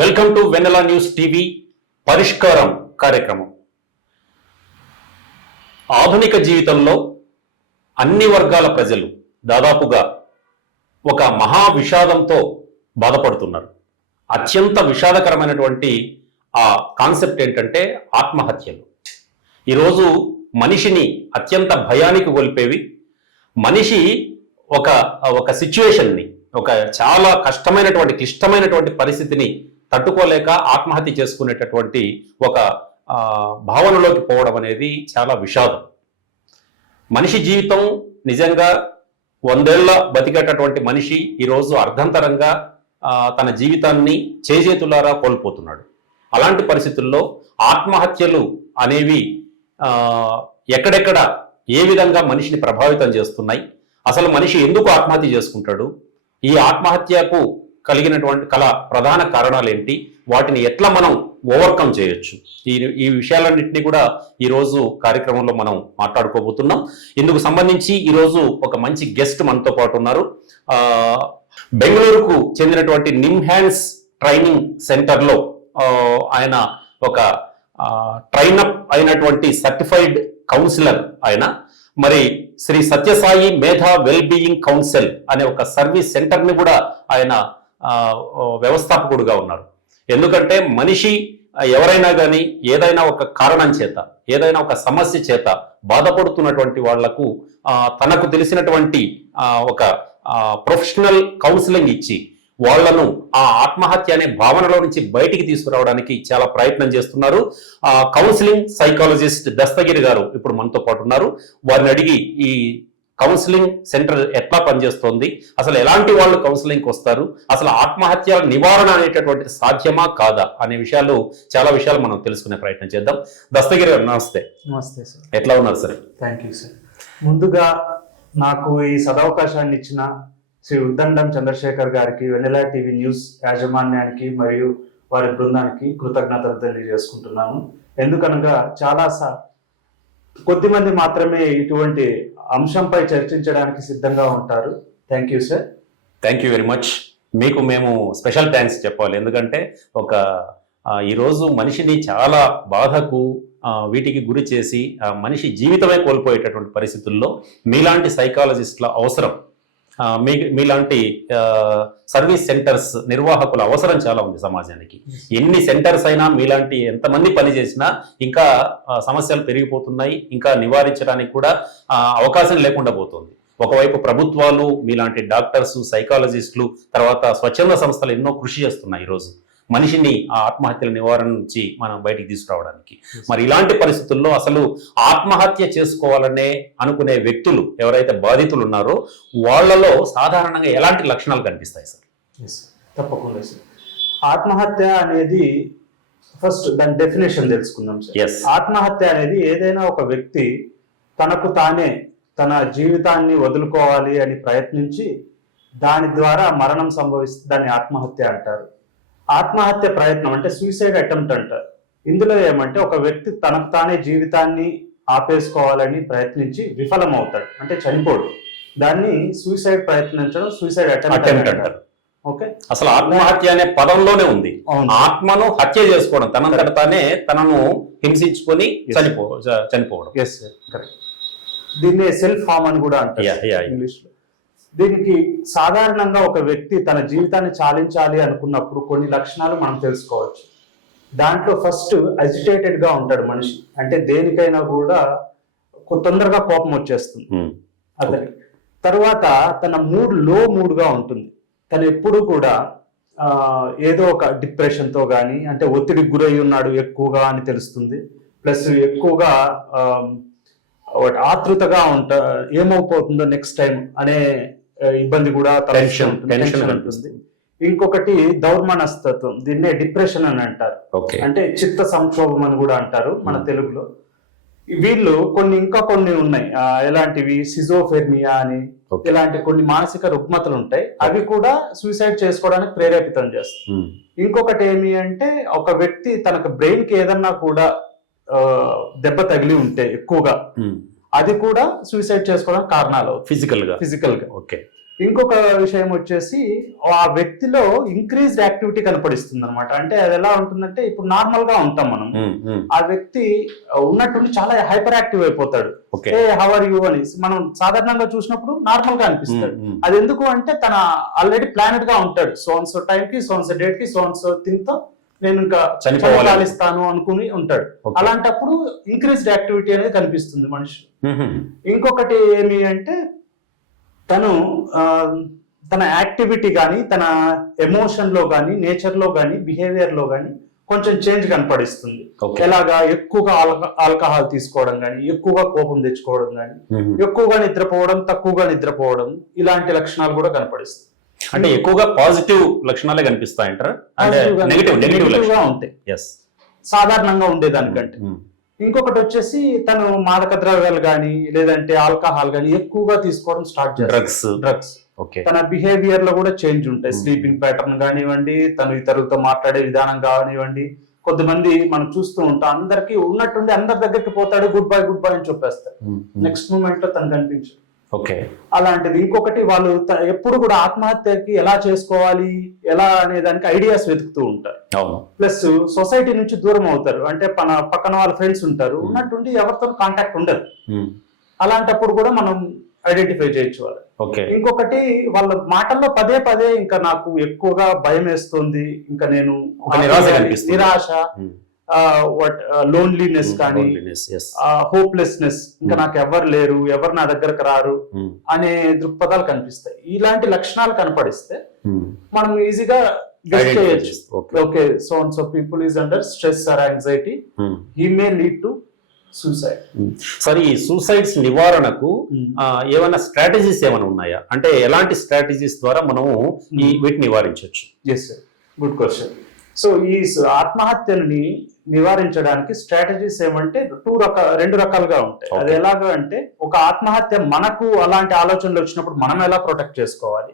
Welcome to Vennela news TV పరిష్కారం కార్యక్రమం. ఆధునిక జీవితంలో అన్ని వర్గాల ప్రజలు దాదాపుగా ఒక మహా విషాదంతో బాధపడుతున్నారు. అత్యంత విషాదకరమైనటువంటి ఆ కాన్సెప్ట్ ఏంటంటే ఆత్మహత్యలు. ఈరోజు మనిషిని అత్యంత భయానికి గొల్పేవి. మనిషి ఒక ఒక సిచ్యువేషన్ని, ఒక చాలా కష్టమైనటువంటి క్లిష్టమైనటువంటి పరిస్థితిని తట్టుకోలేక ఆత్మహత్య చేసుకునేటటువంటి ఒక భావనలోకి పోవడం అనేది చాలా విషాదం. మనిషి జీవితం నిజంగా 100 ఏళ్ల బతికేటటువంటి మనిషి ఈరోజు అర్ధంతరంగా తన జీవితాన్ని చేజేతులారా కోల్పోతున్నాడు. అలాంటి పరిస్థితుల్లో ఆత్మహత్యలు అనేవి ఎక్కడెక్కడ ఏ విధంగా మనిషిని ప్రభావితం చేస్తున్నాయి, అసలు మనిషి ఎందుకు ఆత్మహత్య చేసుకుంటాడు, ఈ ఆత్మహత్యకు కలిగినటువంటి ప్రధాన కారణాలు ఏంటి, వాటిని ఎట్లా మనం ఓవర్కమ్ చేయొచ్చు, ఈ విషయాలన్నింటినీ కూడా ఈరోజు కార్యక్రమంలో మనం మాట్లాడుకోబోతున్నాం. ఇందుకు సంబంధించి ఈరోజు ఒక మంచి గెస్ట్ మనతో పాటు ఉన్నారు. బెంగళూరుకు చెందినటువంటి నిమ్హాన్స్ ట్రైనింగ్ సెంటర్లో ఆయన ఒక ట్రైనప్ అయినటువంటి సర్టిఫైడ్ కౌన్సిలర్. ఆయన మరి శ్రీ సత్యసాయి మేధా వెల్బీయింగ్ కౌన్సిల్ అనే ఒక సర్వీస్ సెంటర్ని కూడా ఆయన వ్యవస్థాపకుడుగా ఉన్నారు. ఎందుకంటే మనిషి ఎవరైనా కానీ ఏదైనా ఒక కారణం చేత, ఏదైనా ఒక సమస్య చేత బాధపడుతున్నటువంటి వాళ్లకు తనకు తెలిసినటువంటి ఒక ప్రొఫెషనల్ కౌన్సిలింగ్ ఇచ్చి వాళ్లను ఆ ఆత్మహత్య అనే భావనలో నుంచి బయటికి తీసుకురావడానికి చాలా ప్రయత్నం చేస్తున్నారు. కౌన్సిలింగ్ సైకాలజిస్ట్ దస్తగిరి గారు ఇప్పుడు మనతో పాటు ఉన్నారు. వారిని అడిగి ఈ కౌన్సిలింగ్ సెంటర్ ఎట్లా పనిచేస్తోంది, అసలు ఎలాంటి వాళ్ళు కౌన్సిలింగ్కి వస్తారు, అసలు ఆత్మహత్యల నివారణ అనేటటువంటి సాధ్యమా కాదా అనే విషయాలు, చాలా విషయాలు మనం తెలుసుకునే ప్రయత్నం చేద్దాం. దస్తగిరి గారు నమస్తే. నమస్తే సార్, ఎట్లా ఉన్నారు సార్? Thank you sir. ముందుగా నాకు ఈ సదవకాశాన్ని ఇచ్చిన శ్రీ ఉద్దండం చంద్రశేఖర్ గారికి, వెన్నెల టీవీ న్యూస్ యాజమాన్యానికి మరియు వారి బృందానికి కృతజ్ఞతలు తెలియజేసుకుంటున్నాను. ఎందుకనగా చాలా కొద్దిమంది మాత్రమే ఇటువంటి అంశంపై చర్చించడానికి సిద్ధంగా ఉంటారు. Thank you sir. Thank you very much. మీకు మేము స్పెషల్ థ్యాంక్స్ చెప్పాలి. ఎందుకంటే ఈరోజు మనిషిని చాలా బాధకు వీటికి గురి చేసి మనిషి జీవితమే కోల్పోయేటటువంటి పరిస్థితుల్లో మీలాంటి సైకాలజిస్టుల అవసరం, మీలాంటి సర్వీస్ సెంటర్స్ నిర్వాహకుల అవసరం చాలా ఉంది సమాజానికి. ఎన్ని సెంటర్స్ అయినా, మీలాంటి ఎంతమంది పని చేసినా ఇంకా సమస్యలు పెరిగిపోతున్నాయి. ఇంకా నివారించడానికి కూడా అవకాశం లేకుండా పోతుంది. ఒకవైపు ప్రభుత్వాలు, మీలాంటి డాక్టర్స్, సైకాలజిస్టులు, తర్వాత స్వచ్ఛంద సంస్థలు ఎన్నో కృషి చేస్తున్నాయి ఈరోజు మనిషిని ఆ ఆత్మహత్యల నివారణ నుంచి మనం బయటికి తీసుకురావడానికి. మరి ఇలాంటి పరిస్థితుల్లో అసలు ఆత్మహత్య చేసుకోవాలనే అనుకునే వ్యక్తులు ఎవరైతే బాధితులు ఉన్నారో వాళ్ళలో సాధారణంగా ఎలాంటి లక్షణాలు కనిపిస్తాయి సార్? తప్పకుండా సార్. ఆత్మహత్య అనేది ఫస్ట్ దాని డెఫినేషన్ తెలుసుకుందాం సార్. ఆత్మహత్య అనేది ఏదైనా ఒక వ్యక్తి తనకు తానే తన జీవితాన్ని వదులుకోవాలి అని ప్రయత్నించి దాని ద్వారా మరణం సంభవిస్తే దాన్ని ఆత్మహత్య అంటారు. ఆత్మహత్య ప్రయత్నం అంటే సూసైడ్ అటెంప్ట్ అంటారు. ఇందులో ఏమంటే ఒక వ్యక్తి తనకు తానే జీవితాన్ని ఆపేసుకోవాలని ప్రయత్నించి విఫలమవుతాడు, అంటే చనిపోడు. దాన్ని సూసైడ్ ప్రయత్నించడం, సూసైడ్ అటెంప్ట్ అంటారు. ఓకే, అసలు ఆత్మహత్య అనే పదంలోనే ఉంది ఆత్మను హత్య చేసుకోవడం, తనంతట తానే తనను హింసించుకొని చనిపోవడం. Yes sir, correct. దీన్ని సెల్ఫ్ హార్మ్ అని కూడా అంటారు ఇంగ్లీష్ లో. దీనికి సాధారణంగా ఒక వ్యక్తి తన జీవితాన్ని చాలించాలి అనుకున్నప్పుడు కొన్ని లక్షణాలు మనం తెలుసుకోవచ్చు. దాంట్లో ఫస్ట్ అజిటేటెడ్ గా ఉంటాడు మనిషి, అంటే దేనికైనా కూడా తొందరగా కోపం వచ్చేస్తుంది అతనికి. తర్వాత తన లో మూడ్గా ఉంటుంది. తను ఎప్పుడు కూడా ఏదో ఒక డిప్రెషన్ తో కానీ, అంటే ఒత్తిడికి గురై ఉన్నాడు ఎక్కువగా అని తెలుస్తుంది. ప్లస్ ఎక్కువగా ఆతృతగా ఏమైపోతుందో నెక్స్ట్ టైం అనే ఇబ్బంది కూడా టెన్షన్ ఉంటుంది. ఇంకొకటి దౌర్మనస్తత్వం, దీన్నే డిప్రెషన్ అని అంటారు. అంటే చిత్త సంక్షోభం అని కూడా అంటారు మన తెలుగులో. వీళ్ళు ఇంకా కొన్ని ఉన్నాయి. ఎలాంటివి సిజోఫెర్నియా అని, ఇలాంటి కొన్ని మానసిక రుగ్మతలు ఉంటాయి. అవి కూడా సూసైడ్ చేసుకోవడానికి ప్రేరేపితం చేస్తాయి. ఇంకొకటి ఏమి అంటే ఒక వ్యక్తి తనకు బ్రెయిన్ కి ఏదన్నా కూడా దెబ్బ తగిలి ఉంటే ఎక్కువగా, అది కూడా సూసైడ్ చేసుకోవడానికి కారణాలు ఫిజికల్ గా. ఓకే, ఇంకొక విషయం వచ్చేసి ఆ వ్యక్తిలో ఇంక్రీజ్డ్ యాక్టివిటీ కనపడిస్తుంది అనమాట. అంటే అది ఎలా ఉంటుందంటే ఇప్పుడు నార్మల్ గా ఉంటాం మనం, ఆ వ్యక్తి ఉన్నట్టుండి చాలా హైపర్ యాక్టివ్ అయిపోతాడు. ఏ హౌ ఆర్ యూ అని మనం సాధారణంగా చూసినప్పుడు నార్మల్ గా అనిపిస్తాడు. అది ఎందుకు అంటే తన ఆల్రెడీ ప్లానెడ్ గా ఉంటాడు. సోన్స్ టైం కి, సోన్స్ డేట్ కి, సోన్స్ థింగ్ తో నేను ఇంకా చనిపోవాలిస్తాను అనుకుని ఉంటాడు. అలాంటప్పుడు ఇంక్రీజ్డ్ యాక్టివిటీ అనేది కనిపిస్తుంది మనిషి. ఇంకొకటి ఏమి అంటే తను తన యాక్టివిటీ కానీ, తన ఎమోషన్ లో కానీ, నేచర్ లో కానీ, బిహేవియర్ లో కానీ కొంచెం చేంజ్ కనపడిస్తుంది. ఎలాగా ఎక్కువగా ఆల్కహాల్ తీసుకోవడం కానీ, ఎక్కువగా కోపం తెచ్చుకోవడం కానీ, ఎక్కువగా నిద్రపోవడం, తక్కువగా నిద్రపోవడం, ఇలాంటి లక్షణాలు కూడా కనపడిస్తాయి. అంటే ఎక్కువగా పాజిటివ్ లక్షణాలే కనిపిస్తాయంటారా? అంటే నెగిటివ్ గా ఉంటాయి సాధారణంగా ఉండేదానికంటే. ఇంకొకటి వచ్చేసి తను మాదక ద్రవ్యాలు కానీ లేదంటే ఆల్కహాల్ కానీ ఎక్కువగా తీసుకోవడం స్టార్ట్ చేస్తారు. డ్రగ్స్ తన బిహేవియర్ లో కూడా చేంజ్ ఉంటాయి. స్లీపింగ్ ప్యాటర్న్ కానివ్వండి, తను ఇతరులతో మాట్లాడే విధానం కానివ్వండి. కొంతమంది మనం చూస్తూ ఉంటాం, అందరికి ఉన్నట్టుండి అందరి దగ్గరికి పోతాడు, గుడ్ బై అని చెప్పేస్తాడు. నెక్స్ట్ మూమెంట్ లో తను కనిపించదు. అలాంటిది. ఇంకొకటి వాళ్ళు ఎప్పుడు కూడా ఆత్మహత్యకి ఎలా చేసుకోవాలి, ఎలా అనే దానికి ఐడియాస్ వెతుకుతూ ఉంటారు. ప్లస్ సొసైటీ నుంచి దూరం అవుతారు. అంటే పక్కన వాళ్ళ ఫ్రెండ్స్ ఉంటారు, ఉన్నట్టుండి ఎవరితో కాంటాక్ట్ ఉండదు. అలాంటప్పుడు కూడా మనం ఐడెంటిఫై చేయొచ్చు వాళ్ళు. ఇంకొకటి వాళ్ళ మాటల్లో పదే ఇంకా నాకు ఎక్కువగా భయం వేస్తుంది, ఇంకా నేను నిరాశ, లోన్లీనెస్ కానీ, హోప్లెస్నెస్, ఇంకా నాకు ఎవరు లేరు, ఎవరు నా దగ్గరకు రారు అనే దృక్పథాలు కనిపిస్తాయి. ఇలాంటి లక్షణాలు కనపడిస్తే మనం ఈజీగా గెస్ చేయొచ్చు. Okay, so and so people is under stress or anxiety, he may lead to suicide. సరే, ఈ సూసైడ్స్ నివారణకు ఏమైనా స్ట్రాటజీస్ ఏమైనా ఉన్నాయా? అంటే ఎలాంటి స్ట్రాటజీస్ ద్వారా మనము వీటిని నివారించవచ్చు? Yes sir, good question. So ఈ ఆత్మహత్యని నివారించడానికి స్ట్రాటజీస్ ఏమంటే రెండు రకాలుగా ఉంటాయి. అది ఎలాగా అంటే, ఒక ఆత్మహత్య మనకు అలాంటి ఆలోచనలు వచ్చినప్పుడు మనం ఎలా ప్రొటెక్ట్ చేసుకోవాలి,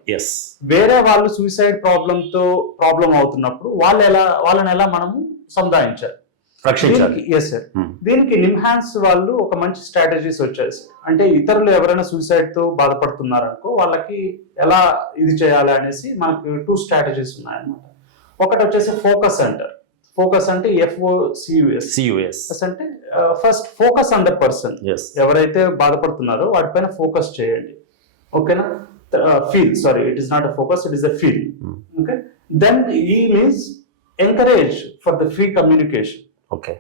వేరే వాళ్ళు సూసైడ్ ప్రాబ్లం అవుతున్నప్పుడు వాళ్ళని ఎలా మనము సముదాయించాలి, రక్షించాలి. Yes sir. దీనికి నిమ్హాన్స్ వాళ్ళు ఒక మంచి స్ట్రాటజీస్ వచ్చాయి సార్. అంటే ఇతరులు ఎవరైనా సూసైడ్ తో బాధపడుతున్నారనుకో వాళ్ళకి ఎలా ఇది చేయాలి అనేసి మనకు 2 స్ట్రాటజీస్ ఉన్నాయన్నమాట. ఒకటి వచ్చేసి ఫోకస్ అంటారు. ఫోకస్ అంటే FOCUS అంటే first focus on the person. ఎవరైతే బాధపడుతున్నారో వాటిపైన ఫోకస్ చేయండి. ఓకేనా? It is not a focus, it is a feel. Okay, then E means encourage for the free communication. Okay,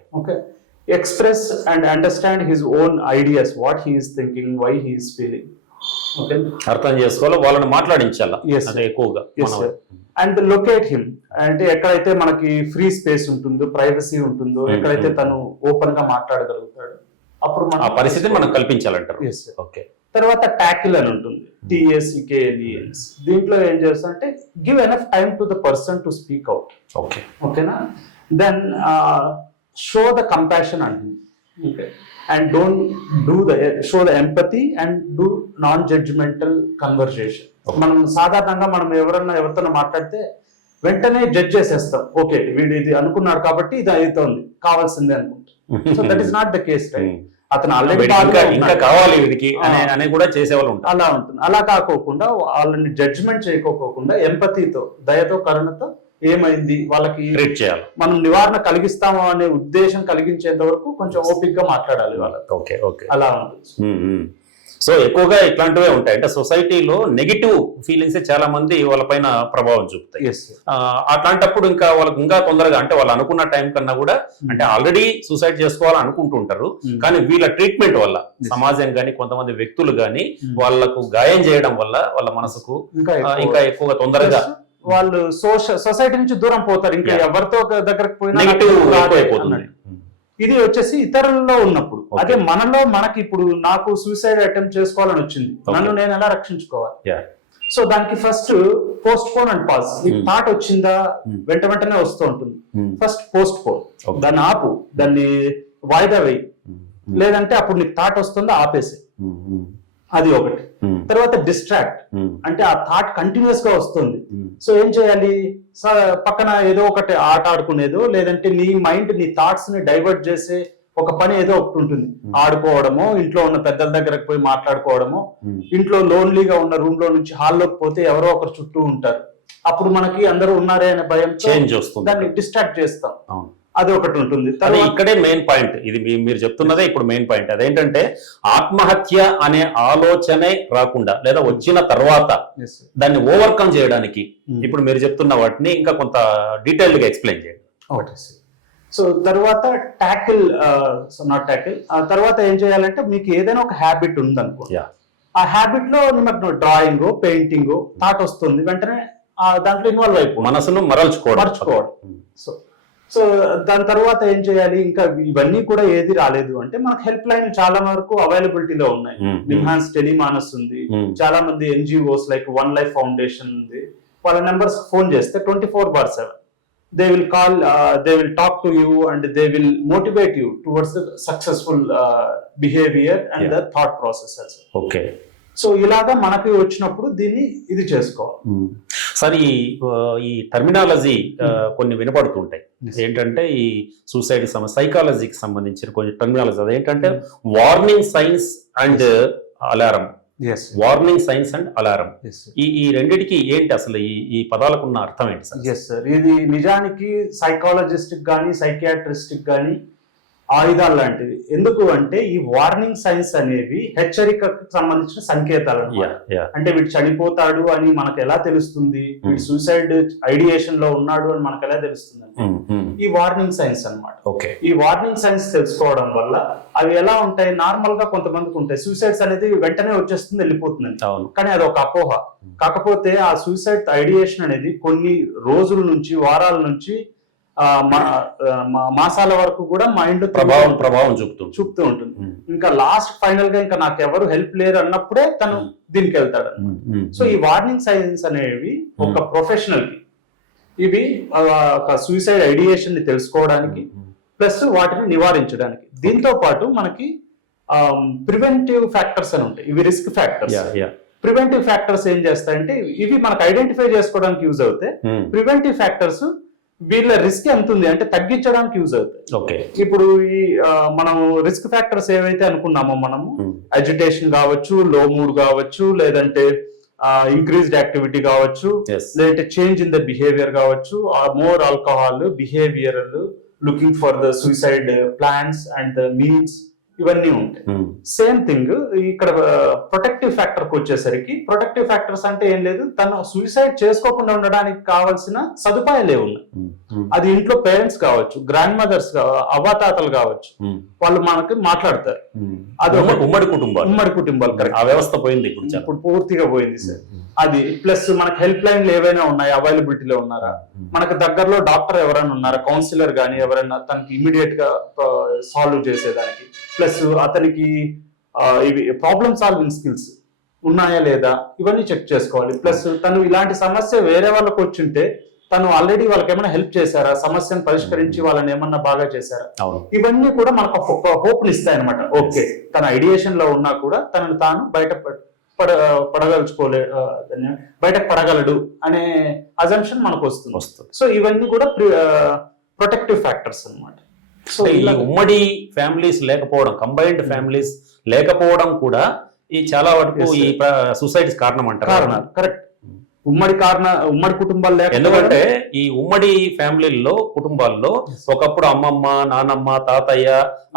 express and understand his own ideas, what he is thinking, why he is feeling. Okay, అర్థం చేసుకోవాలి, వాళ్ళని మాట్లాడించాలి ఎక్కువగా. And locate him, అంటే ఎక్కడైతే మనకి free space ఉంటుందో, privacy ఉంటుందో, ఎక్కడైతే తను ఓపెన్ గా మాట్లాడగలుగుతాడు, అప్పుడు ఆ పరిస్థితిని మనం కల్పించాలంటారు. ఓకే. తర్వాత టాకిల్ అని ఉంటుంది, TACKLES. దీంట్లో ఏం చేస్తా అంటే give enough time to the person to speak out. ఓకేనా? దెన్ షో ద కంపాషన్ అండి. Okay, and don't show the empathy and do non-judgmental conversation. మనం సాధారణంగా మనం ఎవరితో మాట్లాడితే వెంటనే జడ్జ్ చేసేస్తాం. ఓకే, వీడు ఇది అనుకున్నాడు కాబట్టి ఇది అవుతుంది, కావాల్సిందే అనుకుంటాం. So that is not the case, right? అతను ఆల్రెడీ కావాలి వీడికి అని కూడా చేసేవాళ్ళు ఉంటారు. అలా ఉంటుంది. అలా కాకోకుండా వాళ్ళని జడ్జ్మెంట్ చేయకోకుండా ఎంపతితో, దయతో, కరుణతో ఏమైంది వాళ్ళకి ట్రీట్ చేయాలి, మనం నివారణ కలిగిస్తాము అనే ఉద్దేశం కలిగించేంత వరకు కొంచెం ఓపిక్ గా మాట్లాడాలి వాళ్ళతో. అలా ఉంటుంది. సో ఎక్కువగా ఇట్లాంటివే ఉంటాయి. అంటే సొసైటీలో నెగిటివ్ ఫీలింగ్స్ చాలా మంది వాళ్ళపైన ప్రభావం చూపుతాయి. అట్లాంటప్పుడు ఇంకా వాళ్ళకి ఇంకా తొందరగా, అంటే వాళ్ళు అనుకున్న టైం కన్నా కూడా, అంటే ఆల్రెడీ సూసైడ్ చేసుకోవాలని అనుకుంటుంటారు, కానీ వీళ్ళ ట్రీట్మెంట్ వల్ల సమాజం కానీ, కొంతమంది వ్యక్తులు కానీ వాళ్ళకు గాయం చేయడం వల్ల వాళ్ళ మనసుకు ఇంకా ఎక్కువగా తొందరగా వాళ్ళు సొసైటీ నుంచి దూరం పోతారు. ఇంకా ఎవరితో దగ్గరకు పోయినా ఇది వచ్చేసి ఇతరుల్లో ఉన్నప్పుడు. అదే మనలో మనకి ఇప్పుడు నాకు సూసైడ్ అటెంప్ట్ చేసుకోవాలని వచ్చింది, నన్ను నేను ఎలా రక్షించుకోవాలి? సో దానికి first post phone and pause. నీకు థాట్ వచ్చిందా, వెంటనే వస్తూ ఉంటుంది. ఫస్ట్ పోస్ట్ పోన్, దాన్ని ఆపు, దాన్ని వాయిదా వేయి. లేదంటే అప్పుడు నీకు థాట్ వస్తుందా ఆపేసి, అది ఒకటి. తర్వాత డిస్ట్రాక్ట్, అంటే ఆ థాట్ కంటిన్యూస్ గా వస్తుంది. సో ఏం చేయాలి? పక్కన ఏదో ఒకటి ఆట ఆడుకునేదో, లేదంటే నీ మైండ్ నీ థాట్స్ ని డైవర్ట్ చేసే ఒక పని ఏదో ఒకటి ఉంటుంది, ఆడుకోవడమో, ఇంట్లో ఉన్న పెద్దల దగ్గరకు పోయి మాట్లాడుకోవడమో, ఇంట్లో లోన్లీగా ఉన్న రూమ్ లో నుంచి హాల్లోకి పోతే ఎవరో ఒకరు చుట్టూ ఉంటారు, అప్పుడు మనకి అందరూ ఉన్నారే అనే భయం చేంజ్ వస్తుంది, దాన్ని డిస్ట్రాక్ట్ చేస్తాం, అది ఒకటి ఉంటుంది. అది ఇక్కడే మెయిన్ పాయింట్, ఇది మీరు చెప్తున్నదే ఇప్పుడు మెయిన్ పాయింట్. అదేంటంటే ఆత్మహత్య అనే ఆలోచనే రాకుండా, లేదా వచ్చిన తర్వాత దాన్ని ఓవర్కమ్ చేయడానికి ఇప్పుడు మీరు చెప్తున్న వాటిని ఇంకా కొంత డీటెయిల్ గా ఎక్స్ప్లెయిన్ చేయండి. సో తర్వాత ట్యాకిల్, నాట్ ట్యాకిల్, తర్వాత ఏం చేయాలంటే మీకు ఏదైనా ఒక హ్యాబిట్ ఉందనుకో, ఆ హ్యాబిట్ లో మీకు డ్రాయింగ్, పెయింటింగ్ థాట్ వస్తుంది, వెంటనే దాంట్లో ఇన్వాల్వ్ అయిపో, మనసును మరల్చుకోవడం. సో దాని తర్వాత ఏం చేయాలి, ఇంకా ఇవన్నీ కూడా ఏది రాలేదు అంటే మనకు హెల్ప్ లైన్ చాలా వరకు అవైలబిలిటీలో ఉన్నాయి. నిమ్హాన్స్ టెలిమానస్ ఉంది, చాలా మంది NGOs like one life foundation ఉంది, వాళ్ళ నెంబర్స్ ఫోన్ చేస్తే 24/7 they will call, they will talk to you and they will motivate you towards the successful behavior and the thought process as well. Okay. So ఇలాగా మనకి వచ్చినప్పుడు దీన్ని ఇది చేసుకోవాలి. సరే, ఈ టర్మినాలజీ కొన్ని వినపడుతుంటాయి, ఏంటంటే ఈ సూసైడ్ సైకాలజీకి సంబంధించిన కొన్ని టర్మినాలజీ, అదేంటంటే warning signs and alarm. Warning signs and alarm, ఈ రెండిటికి ఏంటి అసలు ఈ పదాలకు ఉన్న అర్థం ఏంటి సార్? ఎస్ సార్, ఇది నిజానికి సైకాలజిస్ట్ గానీ సైకియాట్రిస్ట్ గానీ ఆయుధాలు లాంటివి. ఎందుకు అంటే ఈ వార్నింగ్ సైన్స్ అనేవి హెచ్చరికకు సంబంధించిన సంకేతాలు. అంటే వీడు చనిపోతాడు అని మనకు ఎలా తెలుస్తుంది, వీడు సూసైడ్ ఐడియేషన్ లో ఉన్నాడు అని మనకు ఎలా తెలుస్తుంది అంటే ఈ వార్నింగ్ సైన్స్ అన్నమాట. ఈ వార్నింగ్ సైన్స్ తెలుసుకోవడం వల్ల అవి ఎలా ఉంటాయి, నార్మల్ గా కొంతమందికి ఉంటాయి, సూసైడ్స్ అనేది వెంటనే వచ్చేస్తుంది వెళ్ళిపోతుంది, కానీ అది ఒక అపోహ. కాకపోతే ఆ సూసైడ్ ఐడియేషన్ అనేది కొన్ని రోజుల నుంచి, వారాల నుంచి, మాసాల వరకు కూడా మైండ్ ప్రభావం చూపుతూ ఉంటుంది. ఇంకా లాస్ట్ ఫైనల్ గా ఇంకా నాకు ఎవరు హెల్ప్ లేరు అన్నప్పుడే తను దీనికి వెళ్తాడు. సో ఈ వార్నింగ్ సైన్స్ అనేవి ఒక ప్రొఫెషనల్ కి, ఇవి ఒక సూసైడ్ ఐడియేషన్ ని తెలుసుకోవడానికి ప్లస్ వాటిని నివారించడానికి. దీంతో పాటు మనకి ప్రివెంటివ్ ఫ్యాక్టర్స్ అని ఉంటాయి, ఇవి రిస్క్ ఫ్యాక్టర్స్. ప్రివెంటివ్ ఫ్యాక్టర్స్ ఏం చేస్తాయంటే ఇవి మనకు ఐడెంటిఫై చేసుకోవడానికి యూజ్ అవుతాయి. ప్రివెంటివ్ ఫ్యాక్టర్స్ వీళ్ళ రిస్క్ ఎంత ఉంది అంటే తగ్గించడానికి యూజ్ అవుతాయి. ఇప్పుడు ఈ మనం రిస్క్ ఫ్యాక్టర్స్ ఏవైతే అనుకున్నామో, మనము అజిటేషన్ కావచ్చు, లో మూడ్ కావచ్చు, లేదంటే ఇంక్రీజ్డ్ యాక్టివిటీ కావచ్చు, లేదంటే చేంజ్ ఇన్ ద బిహేవియర్ కావచ్చు, more alcohol, behavioural, looking for the suicide plans and the means, ఇవన్నీ ఉంటాయి. సేమ్ థింగ్ ఇక్కడ ప్రొటెక్టివ్ ఫ్యాక్టర్ కి వచ్చేసరికి, ప్రొటెక్టివ్ ఫ్యాక్టర్స్ అంటే ఏం లేదు, తను సూసైడ్ చేసుకోకుండా ఉండడానికి కావాల్సిన సదుపాయాలు ఉన్నాయి. అది ఇంట్లో పేరెంట్స్ కావచ్చు, గ్రాండ్ మదర్స్, అవ్వాతాతలు కావచ్చు, వాళ్ళు మనకి మాట్లాడతారు. అది ఉమ్మడి కుటుంబాలు ఆ వ్యవస్థ పోయింది, ఇప్పుడు పూర్తిగా పోయింది సార్. అది ప్లస్ మనకి హెల్ప్ లైన్లు ఏవైనా ఉన్నాయి, అవైలబిలిటీలో ఉన్నారా, మనకు దగ్గరలో డాక్టర్ ఎవరైనా ఉన్నారా, కౌన్సిలర్ గానీ ఎవరైనా తనకి ఇమీడియట్ గా సాల్వ్ చేసేదానికి, ప్లస్ అతనికి ఇవి ప్రాబ్లమ్ సాల్వింగ్ స్కిల్స్ ఉన్నాయా లేదా, ఇవన్నీ చెక్ చేసుకోవాలి. ప్లస్ తను ఇలాంటి సమస్య వేరే వాళ్ళకి వచ్చింటే తను ఆల్రెడీ వాళ్ళకి ఏమైనా హెల్ప్ చేశారా, సమస్యను పరిష్కరించి వాళ్ళని ఏమన్నా బాగా చేశారా, ఇవన్నీ కూడా మనకు ఒక హోప్ని ఇస్తాయన్నమాట. ఓకే, తన ఐడియేషన్ లో ఉన్నా కూడా తనను తాను బయటకు పడగలడు అనే అజంప్షన్ మనకు వస్తుంది. సో ఇవన్నీ కూడా ప్రొటెక్టివ్ ఫ్యాక్టర్స్ అన్నమాట. సో ఈ ఉమ్మడి ఫ్యామిలీస్ లేకపోవడం, కంబైన్డ్ ఫ్యామిలీస్ లేకపోవడం కూడా ఈ చాలా వరకు ఈ సూసైడ్స్ కారణం అంటారు. కరెక్ట్. ఉమ్మడి కుటుంబాలు లేక, ఎందుకంటే ఈ ఉమ్మడి ఫ్యామిలీల్లో, కుటుంబాల్లో ఒకప్పుడు అమ్మమ్మ, నానమ్మ, తాతయ్య,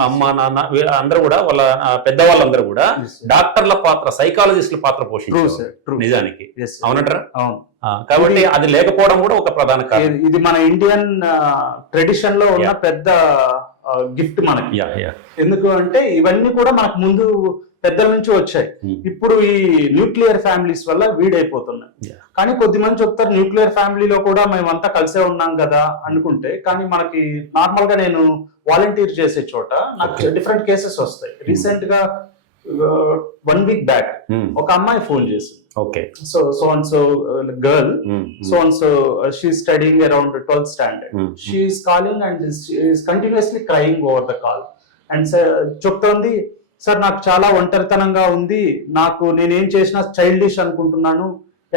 అమ్మ, నాన్న అందరూ కూడా, వాళ్ళ పెద్దవాళ్ళందరూ కూడా డాక్టర్ల పాత్ర, సైకాలజిస్టుల పాత్ర పోషించారు నిజానికి. అవునంటారా? అవును. కాబట్టి అది లేకపోవడం కూడా ఒక ప్రధాన కారణం. ఇది మన ఇండియన్ ట్రెడిషన్ లో ఉన్న పెద్ద గిఫ్ట్ మనకి. ఎందుకు అంటే ఇవన్నీ కూడా మనకు ముందు పెద్దల నుంచి వచ్చాయి. ఇప్పుడు ఈ న్యూక్లియర్ ఫ్యామిలీస్ వల్ల వీడైపోతున్నాయి. కానీ కొద్దిమంది చెప్తారు న్యూక్లియర్ ఫ్యామిలీలో కూడా మేమంతా కలిసే ఉన్నాం కదా అనుకుంటే, కానీ మనకి నార్మల్ గా నేను వాలంటీర్ చేసే చోట నాకు డిఫరెంట్ కేసెస్ వస్తాయి. రీసెంట్ గా 1 week బ్యాక్ ఒక అమ్మాయి ఫోన్ చేసింది. So and so girl, so and so she's studying around 12th standard. She is calling and she is continuously crying over the call and చెప్తోంది, sir నాకు చాలా ఒంటరితనంగా ఉంది, నేనేం చేసినా చైల్డిష్ అనుకుంటున్నాను,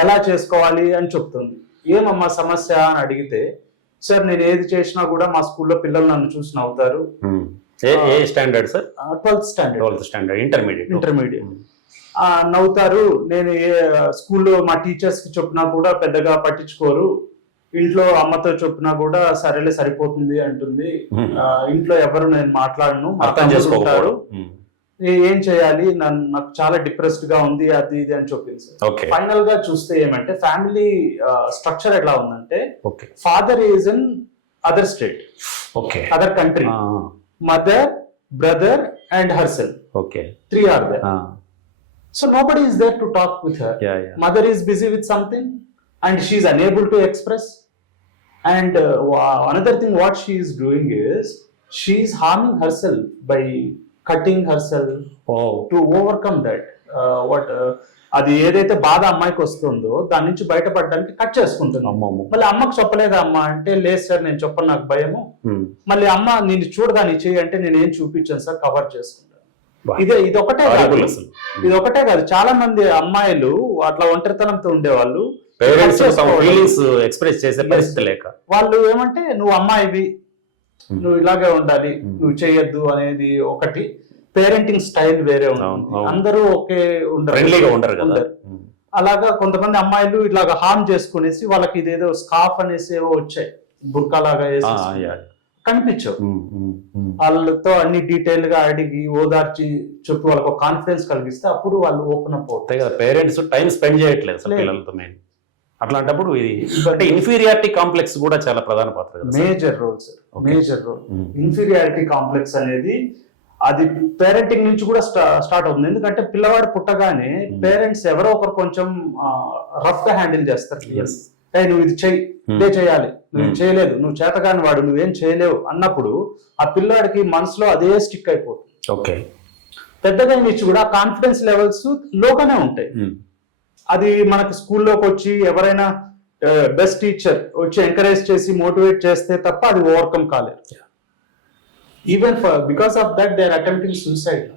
ఎలా చేసుకోవాలి అని చెప్తుంది. ఏమమ్మా సమస్య అని అడిగితే, సార్ నేను ఏది చేసినా కూడా మా స్కూల్లో పిల్లలు నన్ను చూసి నవ్వుతారు, ఏ standard sir? 12th standard. 12th standard, intermediate. నవ్వుతారు. నేను స్కూల్లో మా టీచర్స్ కి చెప్పినా కూడా పెద్దగా పట్టించుకోరు, ఇంట్లో అమ్మతో చెప్పినా కూడా సరేలే సరిపోతుంది అంటుంది, ఇంట్లో ఎవరు నేను మాట్లాడను, అర్థం చేసుకోరు, ఏం చేయాలి, నాకు చాలా డిప్రెస్డ్ గా ఉంది అది ఇది అని చెప్పింది సార్. ఫైనల్ గా చూస్తే ఏమంటే ఫ్యామిలీ స్ట్రక్చర్ ఎట్లా ఉందంటే, father is in other state, other country, mother, brother and herself, 3 are there. So nobody is there to talk with her. Mother is busy with something and she is unable to express. And another thing what she is doing is she is harming herself by cutting herself to overcome that. అది ఏదైతే బాధ అమ్మాయికి వస్తుందో దాని నుంచి బయటపడడానికి cut చేసుకుంటుంది. మళ్ళీ అమ్మకు చెప్పలేదా అమ్మ అంటే, లేదు సార్ నేను చెప్పను, నాకు భయము. మళ్ళీ అమ్మ నేను చూడదాని చెయ్యి అంటే, నేను ఏం చూపించాను సార్, కవర్ చేసుకుంటాను. ఇది ఒకటే కాదు, చాలా మంది అమ్మాయిలు అట్లా ఒంటరితనంతో ఉండేవాళ్ళు, ఎక్స్ప్రెస్ చేసే పరిస్థితి లేక వాళ్ళు ఏమంటే, నువ్వు అమ్మాయివి, నువ్వు ఇలాగే ఉండాలి, నువ్వు చేయొద్దు అనేది ఒకటి. పేరెంటింగ్ స్టైల్ వేరే ఉంటుంది, అందరూ ఒకే ఉండరు. అలాగా కొంతమంది అమ్మాయిలు ఇలాగా హార్మ్ చేసుకునేసి వాళ్ళకి ఇదేదో స్కార్ఫ్ అనేసి ఏవో వచ్చాయి, బుర్కా లాగా కనిపించవు. వాళ్ళతో అన్ని డీటెయిల్ గా అడిగి ఓదార్చి చెప్పి వాళ్ళకి ఒక కాన్ఫిడెన్స్ కలిగిస్తే అప్పుడు వాళ్ళు ఓపెన్ అప్ అవుతాయి కదా. పేరెంట్స్ టైం స్పెండ్ చేయట్లేదు పిల్లలతో. అట్లాంటప్పుడు ఇది అంటే ఇన్ఫీరియారిటీ కాంప్లెక్స్ కూడా చాలా ప్రధాన పాత్ర, major role sir, major role. Inferiority complex అనేది అది పేరెంటింగ్ నుంచి కూడా స్టార్ట్ అవుతుంది. ఎందుకంటే పిల్లవాడు పుట్టగానే పేరెంట్స్ ఎవరో ఒకరు కొంచెం రఫ్ గా హ్యాండిల్ చేస్తారు. నువ్వు ఇది చెయ్యి, ఇదే చేయాలి, నువ్వు చేయలేదు, నువ్వు చేతగాని వాడు, నువ్వేం చేయలేవు అన్నప్పుడు ఆ పిల్లాడికి మనసులో అదే స్టిక్ అయిపోతుంది. పెద్దగా నుంచి కూడా కాన్ఫిడెన్స్ లెవెల్స్ లోగానే ఉంటాయి. అది మనకు స్కూల్లోకి వచ్చి ఎవరైనా బెస్ట్ టీచర్ వచ్చి ఎంకరేజ్ చేసి మోటివేట్ చేస్తే తప్ప అది ఓవర్కమ్ కాలేదు. Even because of that they are attempting suicide,